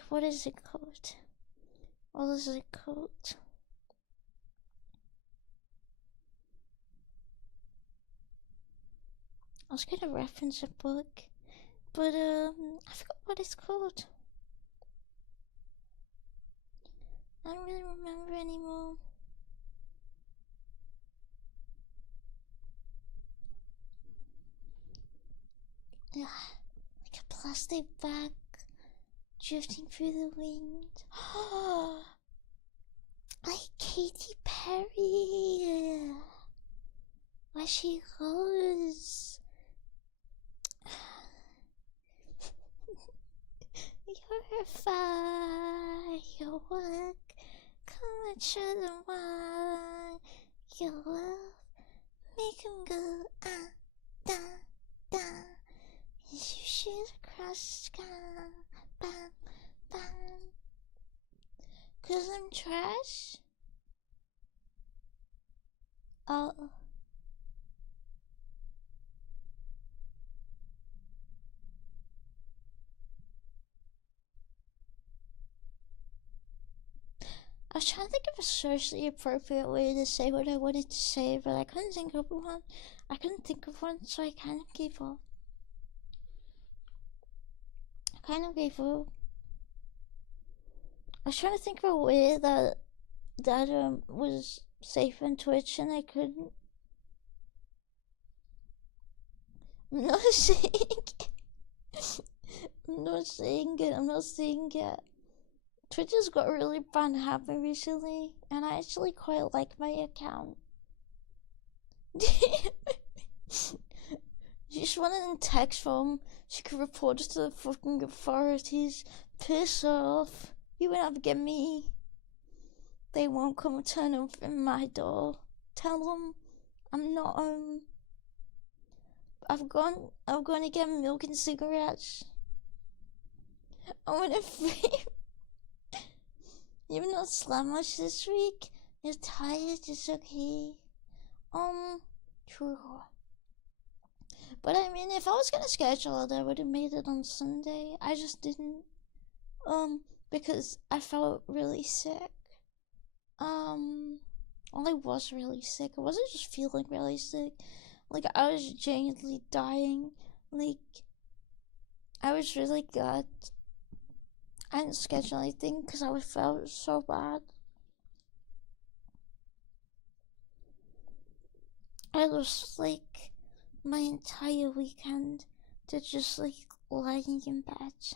what is it called? What is it called? I was gonna reference a book, but I forgot what it's called. I don't really remember anymore. Ugh, like a plastic bag drifting through the wind. Like Katy Perry. Where she goes. You're a firework. Come and shut the one. Your love make 'em go da da. As you shoot across the sky, bang bang. 'Cause I'm trash. Oh. I was trying to think of a socially appropriate way to say what I wanted to say, but I couldn't think of one. So I kind of gave up. I was trying to think of a way that was safe on Twitch, and I couldn't. I'm not saying it. I'm not saying it. Twitch has got really bad habit recently, and I actually quite like my account. She just wanted in text form. She could report us to the fucking authorities. Piss off. You won't ever get me. They won't come turn up in my door. Tell them I'm not home. I'm going to get milk and cigarettes. I'm gonna free. You've not slept much this week. You're tired. It's okay. True. But I mean, if I was gonna schedule it, I would have made it on Sunday. I just didn't. Because I felt really sick. Well, I was really sick. I wasn't just feeling really sick. Like, I was genuinely dying. Like, I was really good. I didn't schedule anything because I felt so bad. I lost, like, my entire weekend to just, like, lying in bed.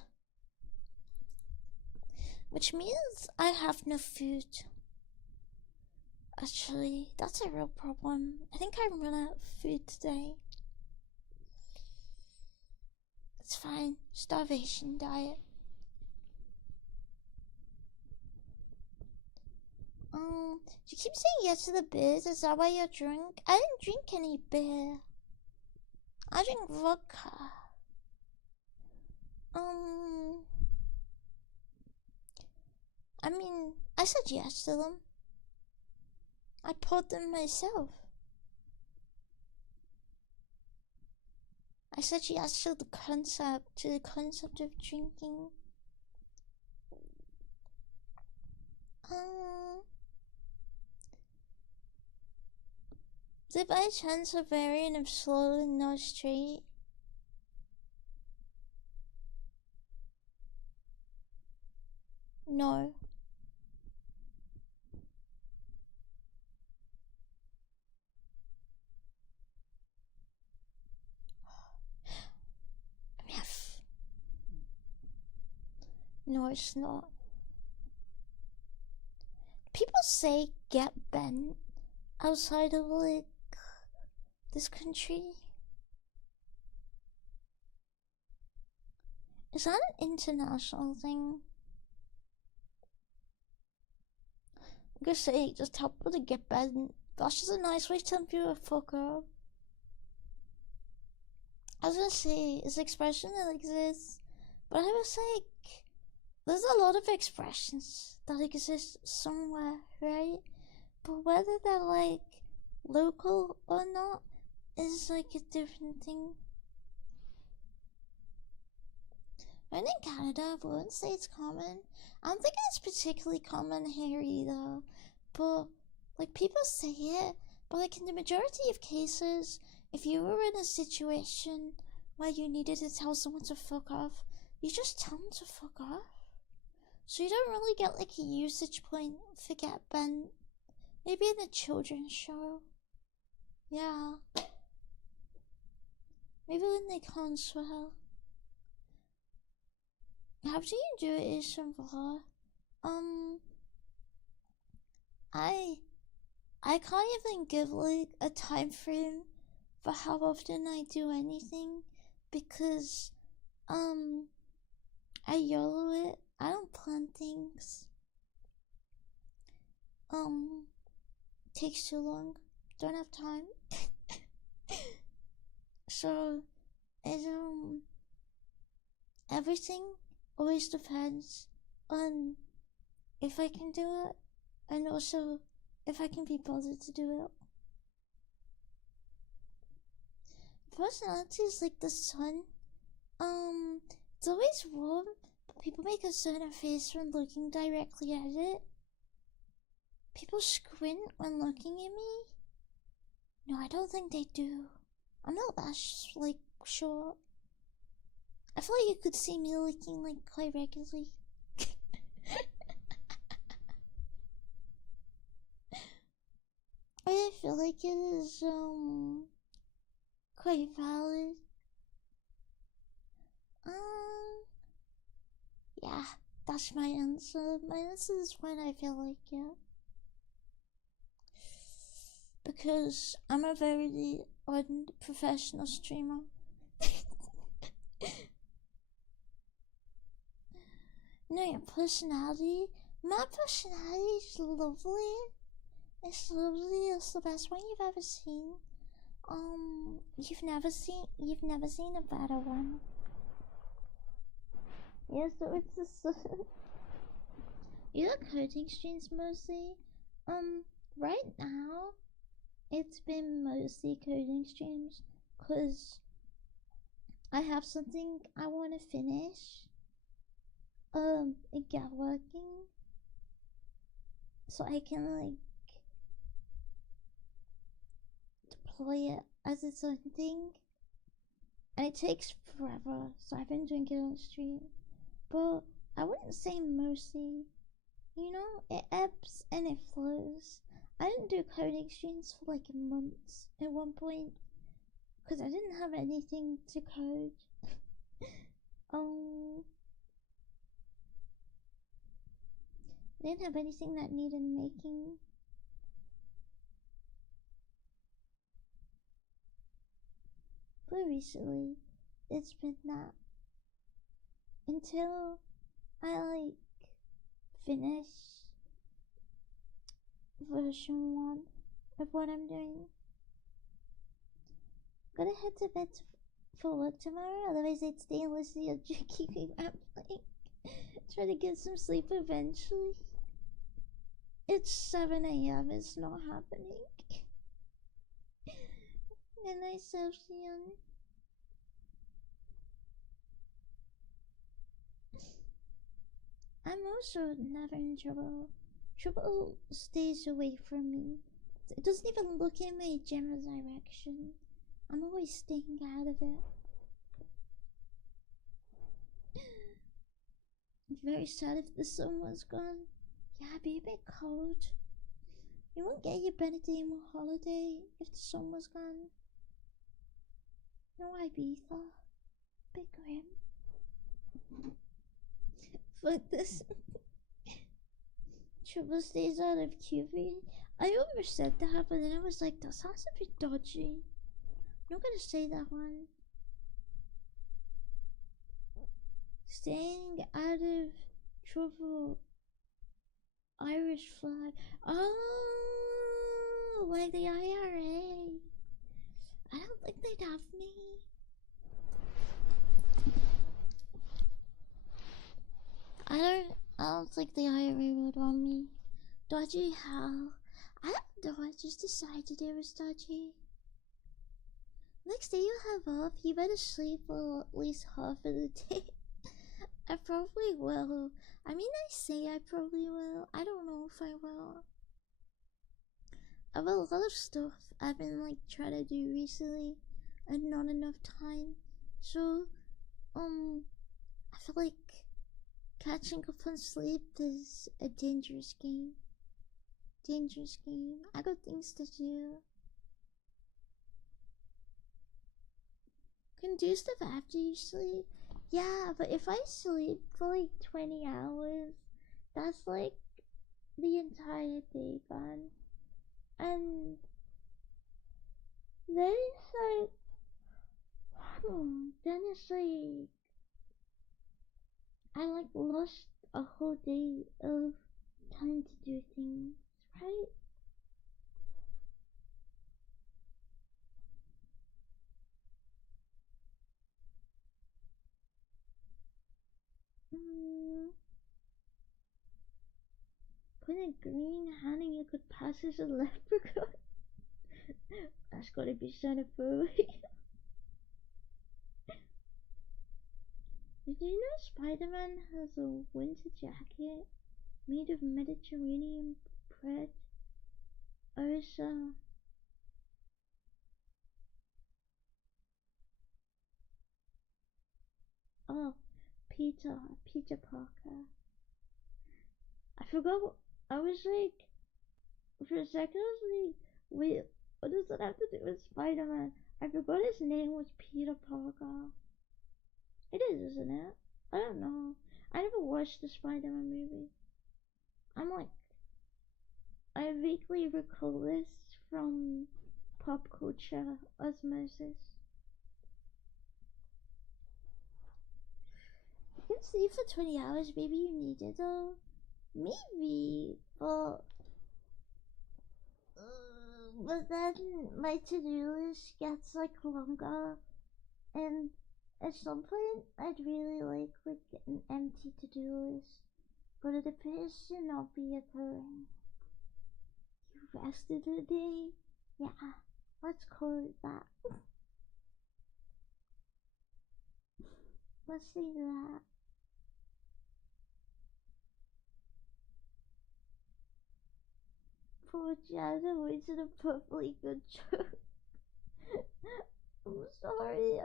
Which means I have no food. Actually, that's a real problem. I think I run out of food today. It's fine. Starvation diet. You keep saying yes to the beers. Is that why you're drunk? I didn't drink any beer. I drink vodka. I mean, I said yes to them. I poured them myself. I said yes to the concept of drinking. Is it by chance a variant of slow and not straight? No. No, it's not. People say get bent outside of, like, this country. Is that an international thing? I'm gonna say, just tell people to get bent. That's just a nice way to tell people to fuck up. I was gonna say, it's an expression that exists, but I was like, there's a lot of expressions that exist somewhere, right? But whether they're, like, local or not is, like, a different thing. And in Canada, I wouldn't say it's common. I don't think it's particularly common here either. But, like, people say it. But, like, in the majority of cases, if you were in a situation where you needed to tell someone to fuck off, you just tell them to fuck off. So you don't really get, like, a usage point for get bent. Maybe in a children's show. Yeah. Maybe when they can't swear. How do you do it, ASMR? I can't even give, like, a time frame for how often I do anything, because I YOLO it. I don't plan things. Takes too long. Don't have time. So it everything always depends on if I can do it, and also if I can be bothered to do it. Personality is like the sun. It's always warm, but people make a certain face when looking directly at it. People squint when looking at me. No, I don't think they do. I'm not that like sure. I feel like you could see me looking like quite regularly. I feel like it is quite valid. Yeah, that's my answer. My answer is when I feel like it. Because I'm a very unprofessional streamer. No, your personality. My personality is lovely. It's lovely. It's the best one you've ever seen. You've never seen a better one. Yeah, so it's just you like coding streams mostly. Right now, it's been mostly coding streams, cause I have something I want to finish. And get working, so I can like deploy it as its own thing, and it takes forever. So I've been doing it on stream, but I wouldn't say mostly. You know, it ebbs and it flows. I didn't do coding streams for like months at one point because I didn't have anything to code. I didn't have anything that needed making. But recently, it's been that until I like finish version 1 of what I'm doing. I'm gonna head to bed for work tomorrow, otherwise I'd stay and listen to you keeping up playing. Try to get some sleep eventually. It's 7 a.m. It's not happening. And I Celsian. I'm also never in trouble. Trouble stays away from me. It doesn't even look in my general direction. I'm always staying out of it. I'm very sad if the sun was gone. Yeah, it'd be a bit cold. You won't get your Benedict holiday if the sun was gone. No Ibiza. Bit grim. Fuck this. Trouble stays out of QV. I almost said that, but then I was like, that sounds a bit dodgy. I'm not gonna say that one. Staying out of trouble. Irish flag. Oh, like the IRA. I don't think they'd have me. I don't think the IRA would want me. Dodgy how? I don't know, I just decided it was dodgy. Next day you have off, you better sleep for at least half of the day. I probably will. I mean, I say I probably will. I don't know if I will. I have a lot of stuff I've been like trying to do recently and not enough time. So, I feel like catching up on sleep is a dangerous game. Dangerous game. I got things to do. Can do stuff after you sleep. Yeah, but if I sleep for like 20 hours, that's like the entire day gone. And then it's like, then it's like, I like lost a whole day of time to do things, right? Mm, put a green hand and you could pass as a leprechaun. That's gotta be xenophobic. Did you know Spider Man has a winter jacket made of Mediterranean bread? Ursa. Oh, Peter Parker. I forgot. I was like, for a second, I was like, wait, what does that have to do with Spider Man? I forgot his name was Peter Parker. It is, isn't it? I don't know. I never watched the Spider Man movie. I'm like, I vaguely recall this from pop culture osmosis. You can sleep for 20 hours, maybe you need it though. Maybe, but then my to-do list gets like longer, and at some point I'd really like an empty to-do list, but it appears to not be occurring. You rested a day? Yeah, let's call it that. Let's say that. Poor Jazz wasted a perfectly good joke. I'm sorry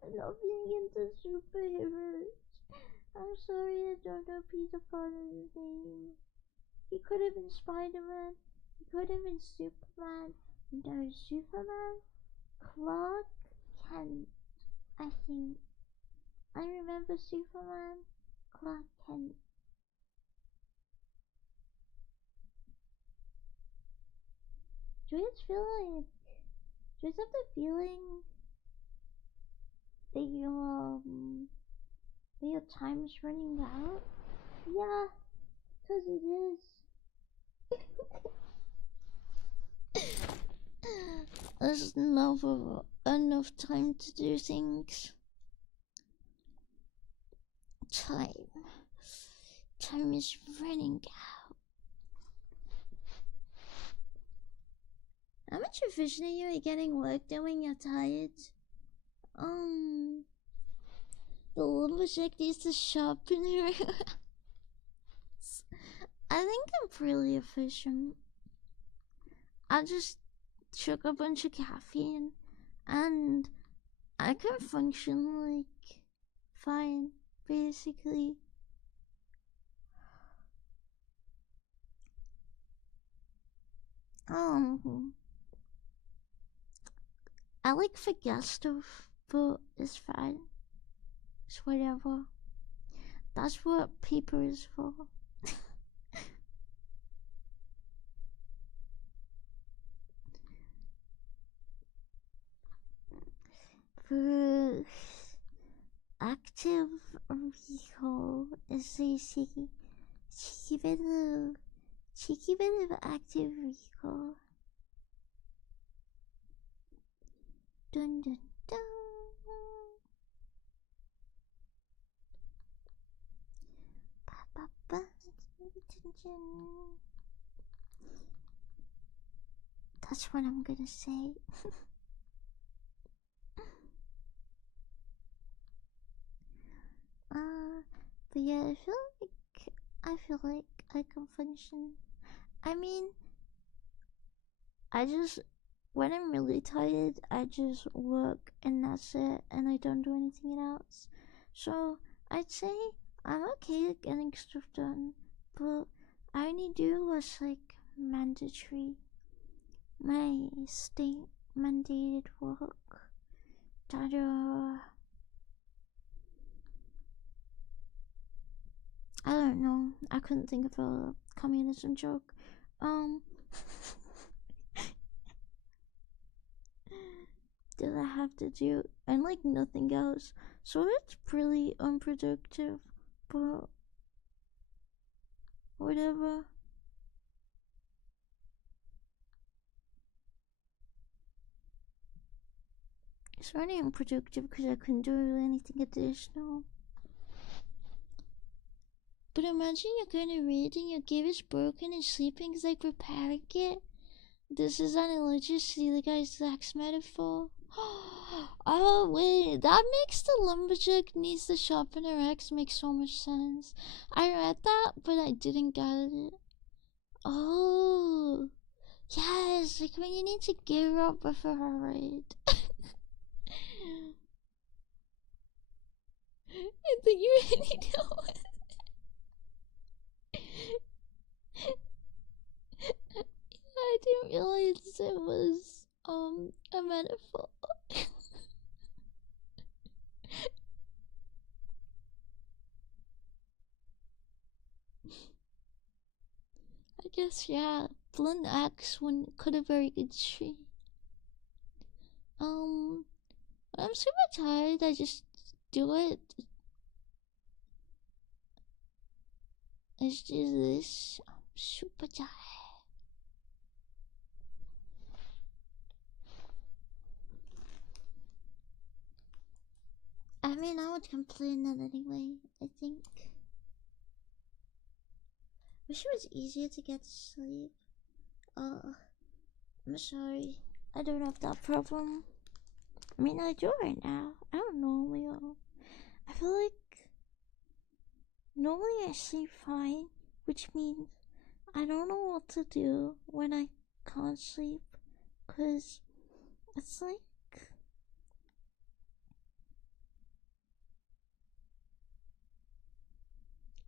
for not being into superheroes. I'm sorry I don't know Peter Parker's name. He could have been Spider-Man. He could have been Superman. No, Superman? Clark Kent, I think. I remember Superman. Clark Kent. Do you guys feel like... Do you guys have the feeling that your time's running out? Yeah, 'cause it is. There's never enough time to do things. Time. Time is running out. How much efficient are you getting work done when you're tired? Um, the lumberjack needs to sharpen her. I think I'm pretty efficient. I just took a bunch of caffeine and I can function like fine, basically. Um, I like forget stuff, but it's fine. It's whatever. That's what paper is for. For active recall is a cheeky bit of active recall. Dun dun dun. Ba, ba, ba. That's what I'm gonna say. But yeah, I feel like I can function. I mean, I just when I'm really tired, I just work and that's it, and I don't do anything else. So I'd say I'm okay at getting stuff done, but I only do what's like mandatory. My state mandated work. That I don't know. I couldn't think of a communism joke. Um, that I have to do and like nothing else. So it's pretty unproductive. but whatever. It's really unproductive because I couldn't do anything additional. But imagine you're going to read and your gear is broken and sleeping is like repairing it. This is an electricity, the guy's axe metaphor. Oh wait, that makes the lumberjack needs to sharpen her axe make so much sense. I read that, but I didn't get it. Oh, yes, like when you need to gear up before a raid. I think you really know it. I didn't realize it was a metaphor. I guess yeah, blunt axe one cut a very good tree. I'm super tired. I just do it. Let's do this. I'm super tired. I mean, I would complain that anyway. I think. Wish it was easier to get to sleep. I'm sorry. I don't have that problem. I mean, I do right now. I don't normally. I feel like normally I sleep fine, which means I don't know what to do when I can't sleep, cause it's like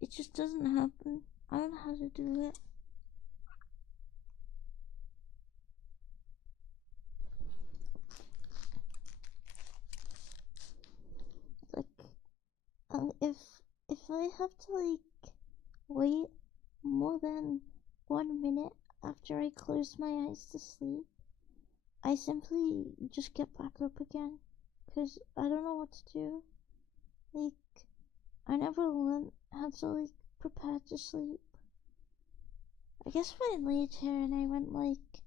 it just doesn't happen. I don't know how to do it. Like, if I have to like wait more than 1 minute after I close my eyes to sleep, I simply just get back up again, cause I don't know what to do. Like, I never learned how to like prepare to sleep. I guess if I laid here and I went like,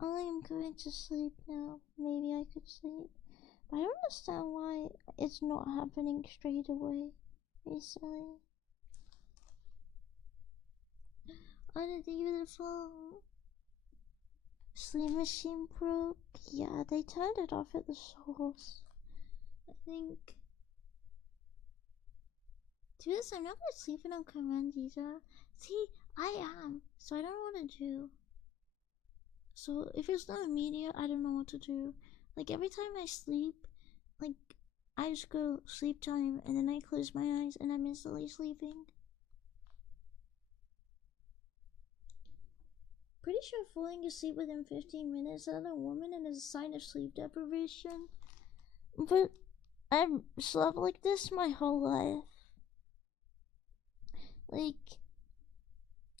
I am going to sleep now, maybe I could sleep. But I don't understand why it's not happening straight away recently. Oh, did even the phone sleep machine broke? Yeah, they turned it off at the source. I think. To this, I'm not gonna sleep on command either. See, I am, so I don't know what to do. So if it's not immediate, I don't know what to do. Like every time I sleep, like I just go sleep time and then I close my eyes and I'm instantly sleeping. Pretty sure falling asleep within 15 minutes is a woman and is a sign of sleep deprivation. But I've slept like this my whole life. Like,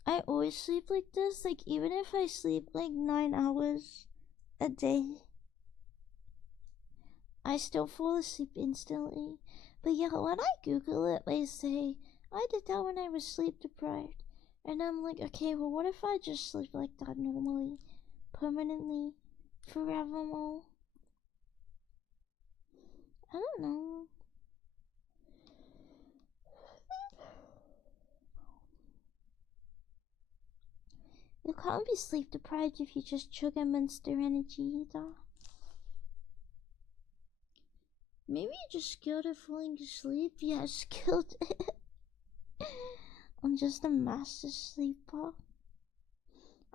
I always sleep like this. Like, even if I sleep like 9 hours a day, I still fall asleep instantly. But yeah, when I Google it, they say, I did that when I was sleep deprived. And I'm like, okay, well, what if I just sleep like that normally, permanently, forevermore? I don't know. You can't be sleep deprived if you just chug a Monster Energy either. Maybe you just scared of falling asleep? Yeah, skilled it. I'm just a master sleeper.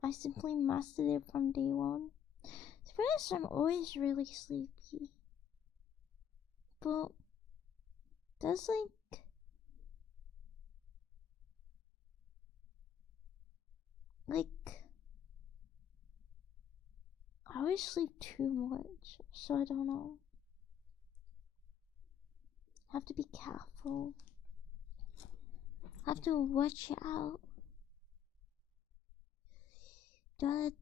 I simply mastered it from day one. To be honest, I'm always really sleepy. But there's like I always sleep too much, so I don't know. Have to be careful. Have to watch out. Don't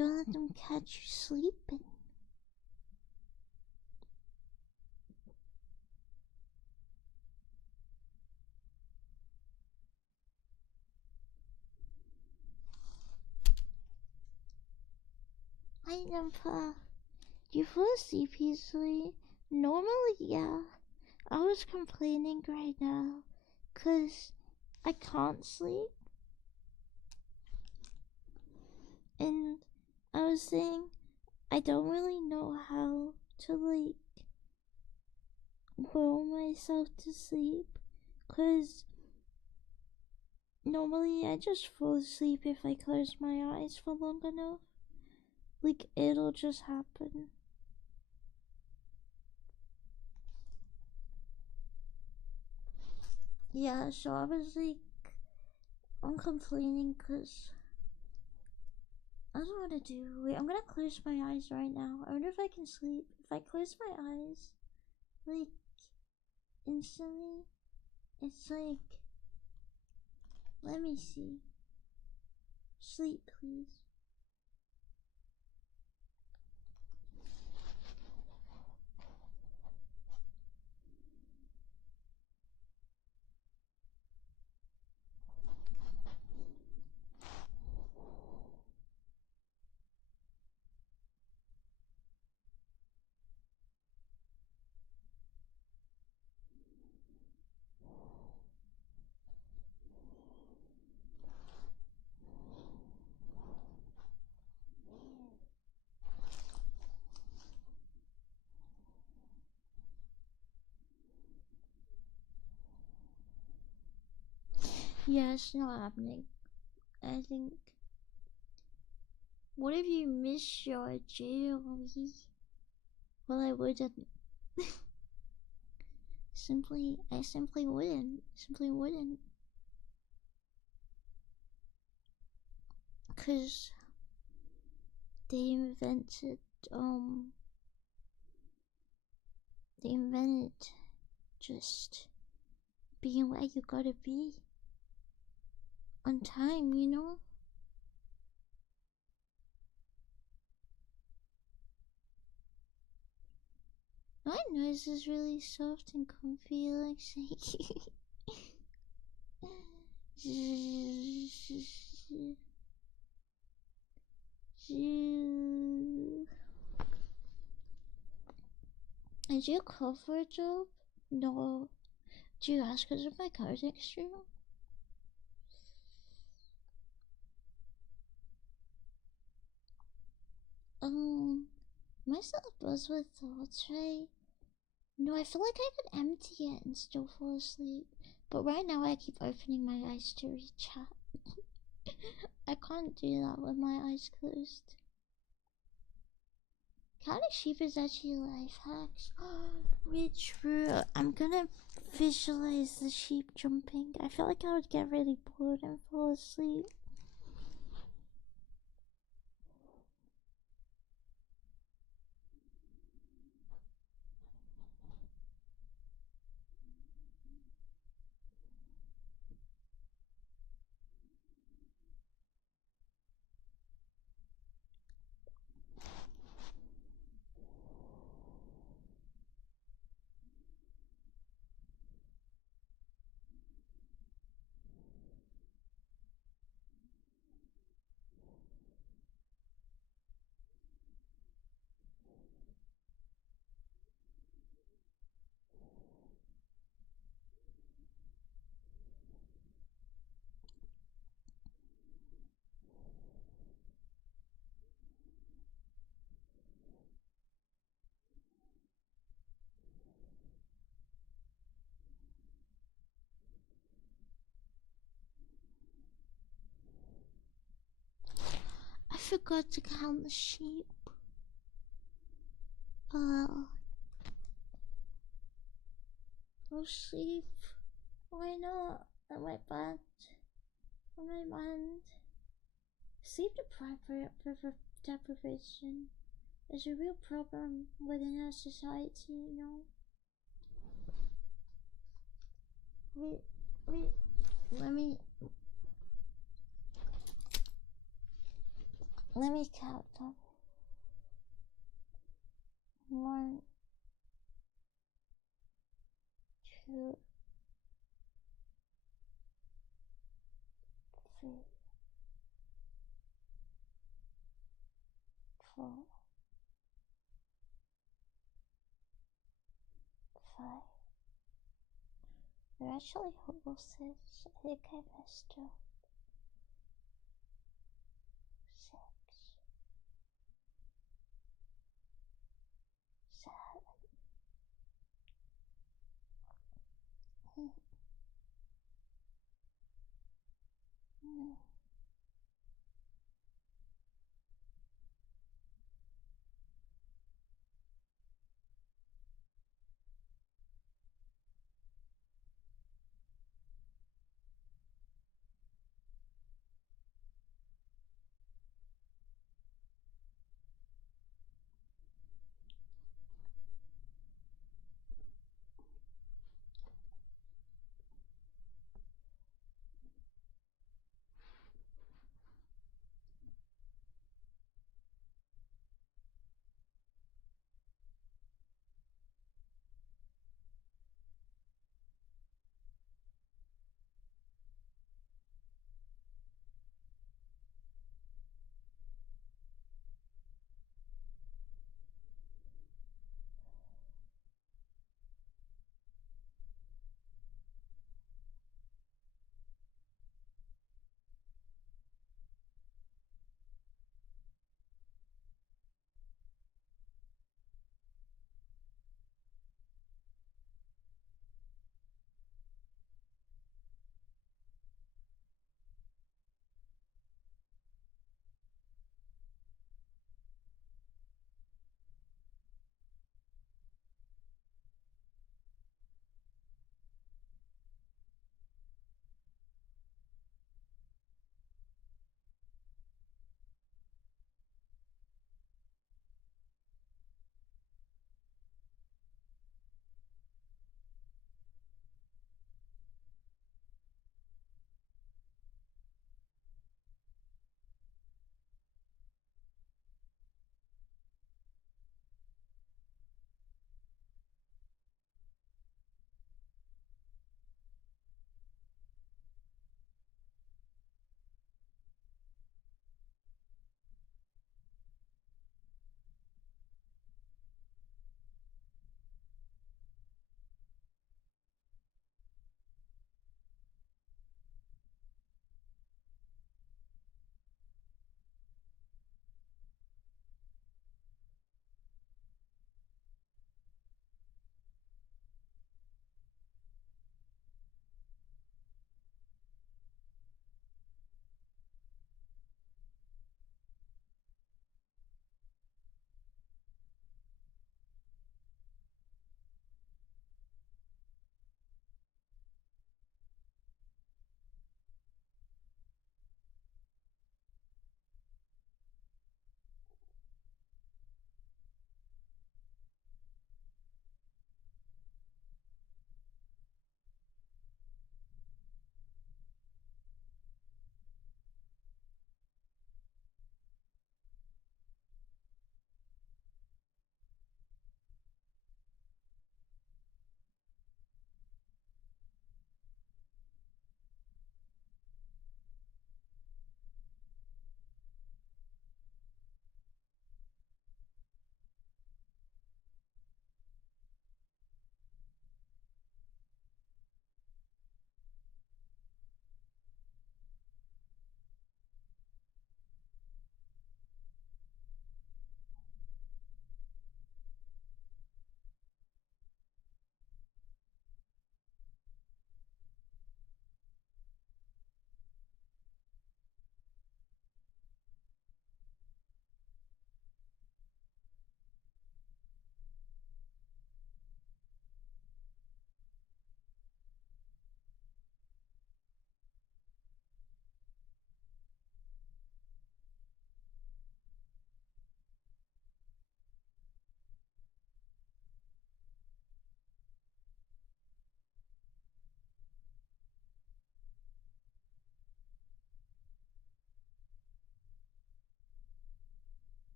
let them catch you sleeping. Grandpa, do you fall asleep easily? Normally, yeah. I was complaining right now, 'cause I can't sleep. And I was saying, I don't really know how to, like, will myself to sleep. 'Cause normally I just fall asleep if I close my eyes for long enough. Like, it'll just happen. Yeah, so I was like, I'm complaining because I don't know what to do. Wait, I'm gonna close my eyes right now. I wonder if I can sleep. If I close my eyes, like, instantly, it's like, let me see. Sleep, please. Yeah, it's not happening. I think. What if you miss your JOE? Well, I wouldn't. I simply wouldn't. Simply wouldn't. Cause they um, invented just being where you gotta be on time, you know? My nose is really soft and comfy, like saying. Did you call for a job? No. Did you ask because of my car texture? Am I still buzzed with thoughts, right? No, I feel like I could empty it and still fall asleep. But right now I keep opening my eyes to read chat. I can't do that with my eyes closed. Counting sheep is actually life hacks. Wait, true. I'm gonna visualize the sheep jumping. I feel like I would get really bored and fall asleep. I forgot to count the sheep. I'll sleep. Why not? At my bed. On my mind. Sleep deprivation is a real problem within our society, you know? Wait, let me count them. 1, 2, 3, 4, 5. They're actually horses. I think I missed up. 6, 7.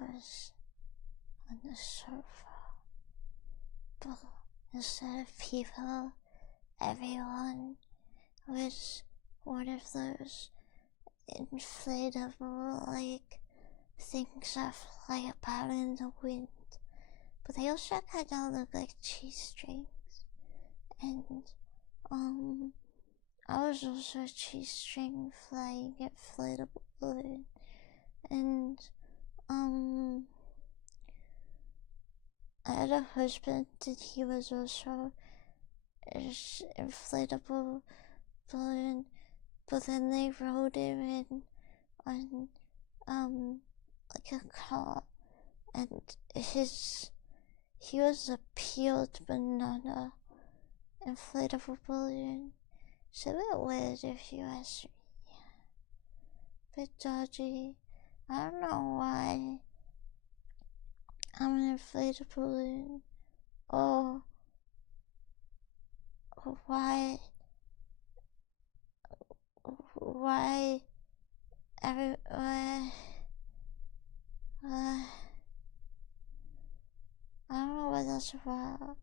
was on the sofa, but instead of people, everyone was one of those inflatable, like, things that fly about in the wind. But they also kind of look like cheese strings. And, I was also a cheese string flying inflatable balloon. And, I had a husband and he was also an inflatable balloon, but then they rode him in on, like a car, and he was a peeled banana inflatable balloon. It's a bit weird if you ask me. Bit dodgy. I don't know why I'm an inflatable balloon, or why every I don't know what that's about.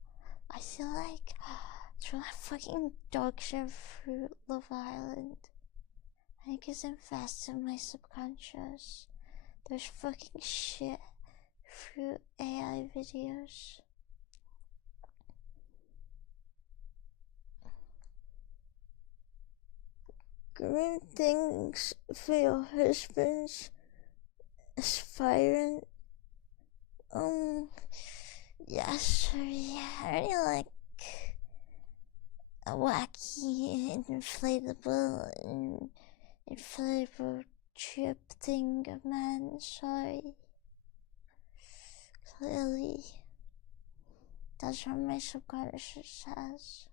I feel like it's really fucking dog shit through Love Island. I think it's invested in my subconscious. There's fucking shit through AI videos. Grim things for your husband's aspirant. Yes, yeah, I really like a wacky and inflatable trip thing, man. Sorry. Clearly, that's what my subconscious says.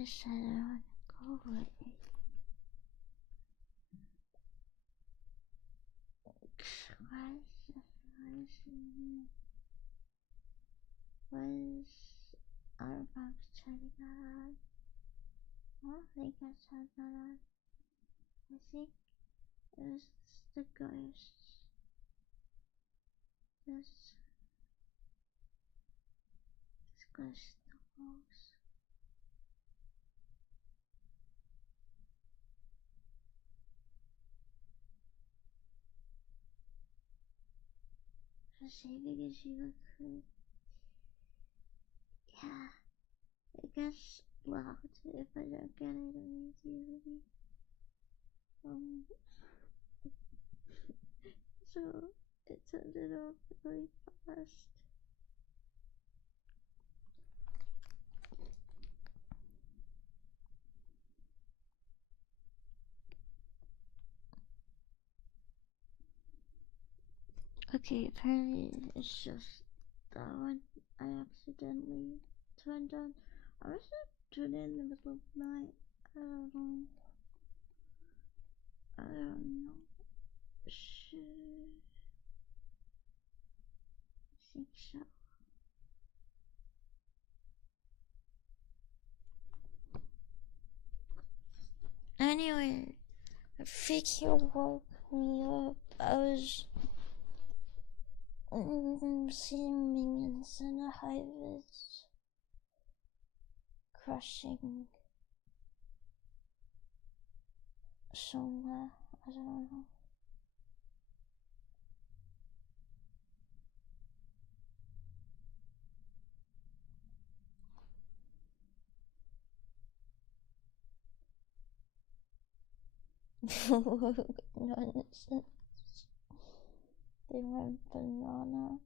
guess I don't want to go away. Why is the frozen? Was our box turning on? I don't think I turned that on. I think it was the ghosts. This ghost the walls. For saving as you look good. Yeah, I guess loud if I don't get it immediately. So it turned it off really fast. Okay, apparently it's just that one I accidentally turned on. I was turned in the middle of the night. I don't know. I don't know. Should I think so. Anyway, I think you woke me up. I was seeing minions in a hive crushing somewhere. I don't know. Nonsense. They went banana.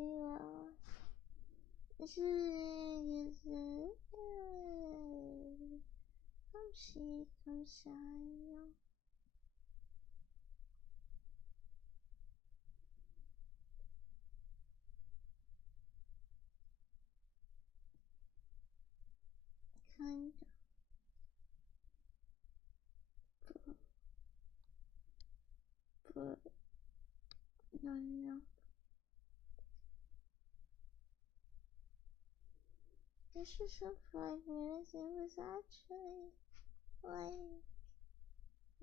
了，恭喜恭喜哟！看着，不能让。This is for 5 minutes. It was actually like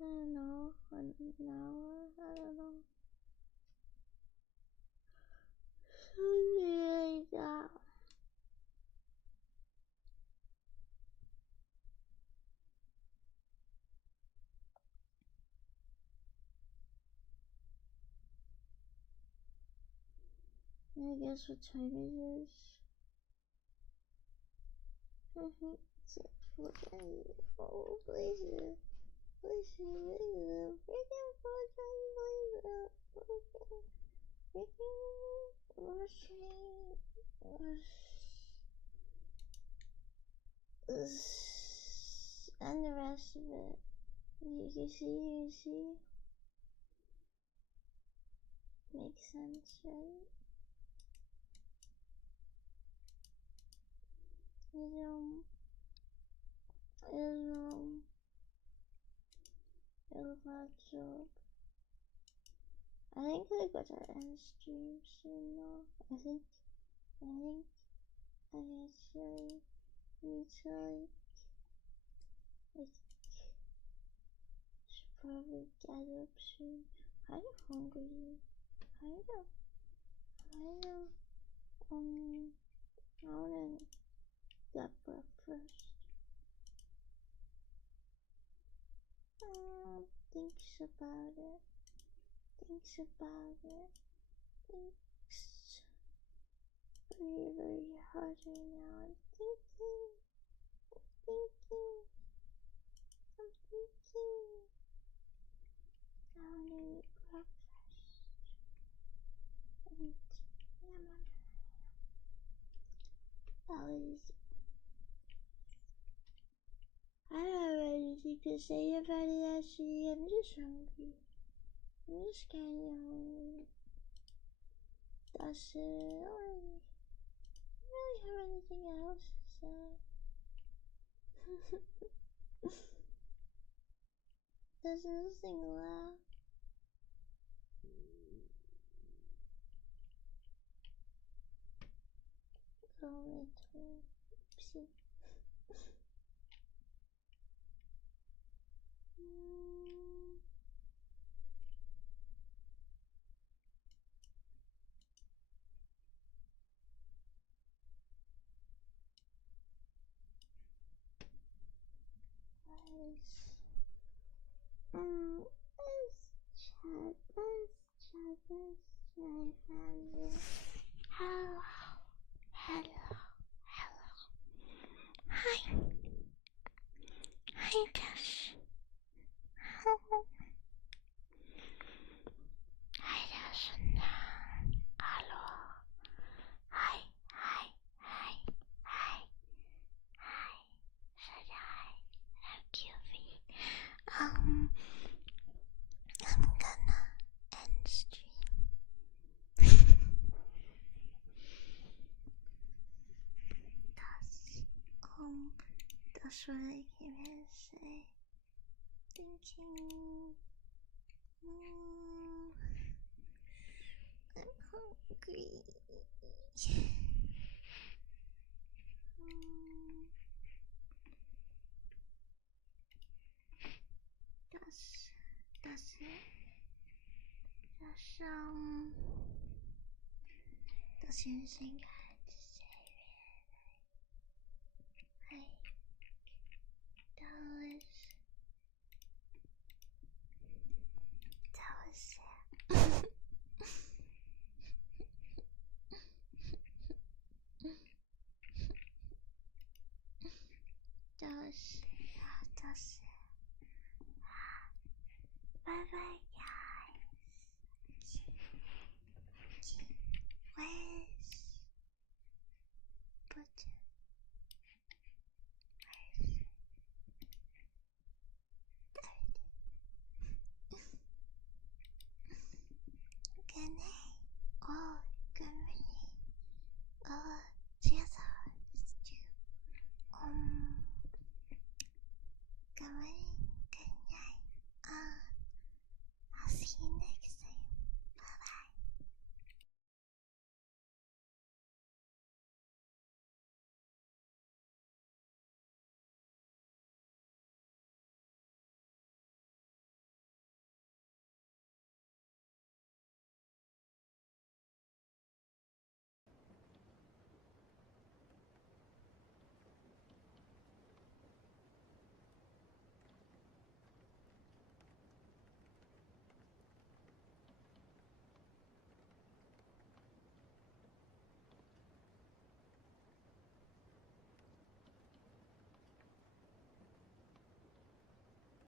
I don't know, an hour. I don't know. Something like that. I guess what time it is. I think it's 4:10. Oh, please. Please, freaking 4:10, please. And the rest of it. You see? Makes sense, right? Vods. I think I got to end stream soon though. I think I actually need to should probably get up soon. I'm hungry. Kinda. I wanna get breakfast. Thinks about it. Thinks very, very hard right now. I'm thinking. I wanna eat breakfast. And always. I don't have anything to say about it actually. I'm just hungry. I'm just kinda hungry. That's it. I don't really have anything else to say. There's nothing left. Only two. Oopsie. Let's family. Hello. Hi. Hi, Cash. Hello. Hi, Cash. Hello. Hi. Said hi. Thank you, V. I'm gonna end stream. That's what I came here to say. Thinking. I'm hungry. That's it. That's the only thing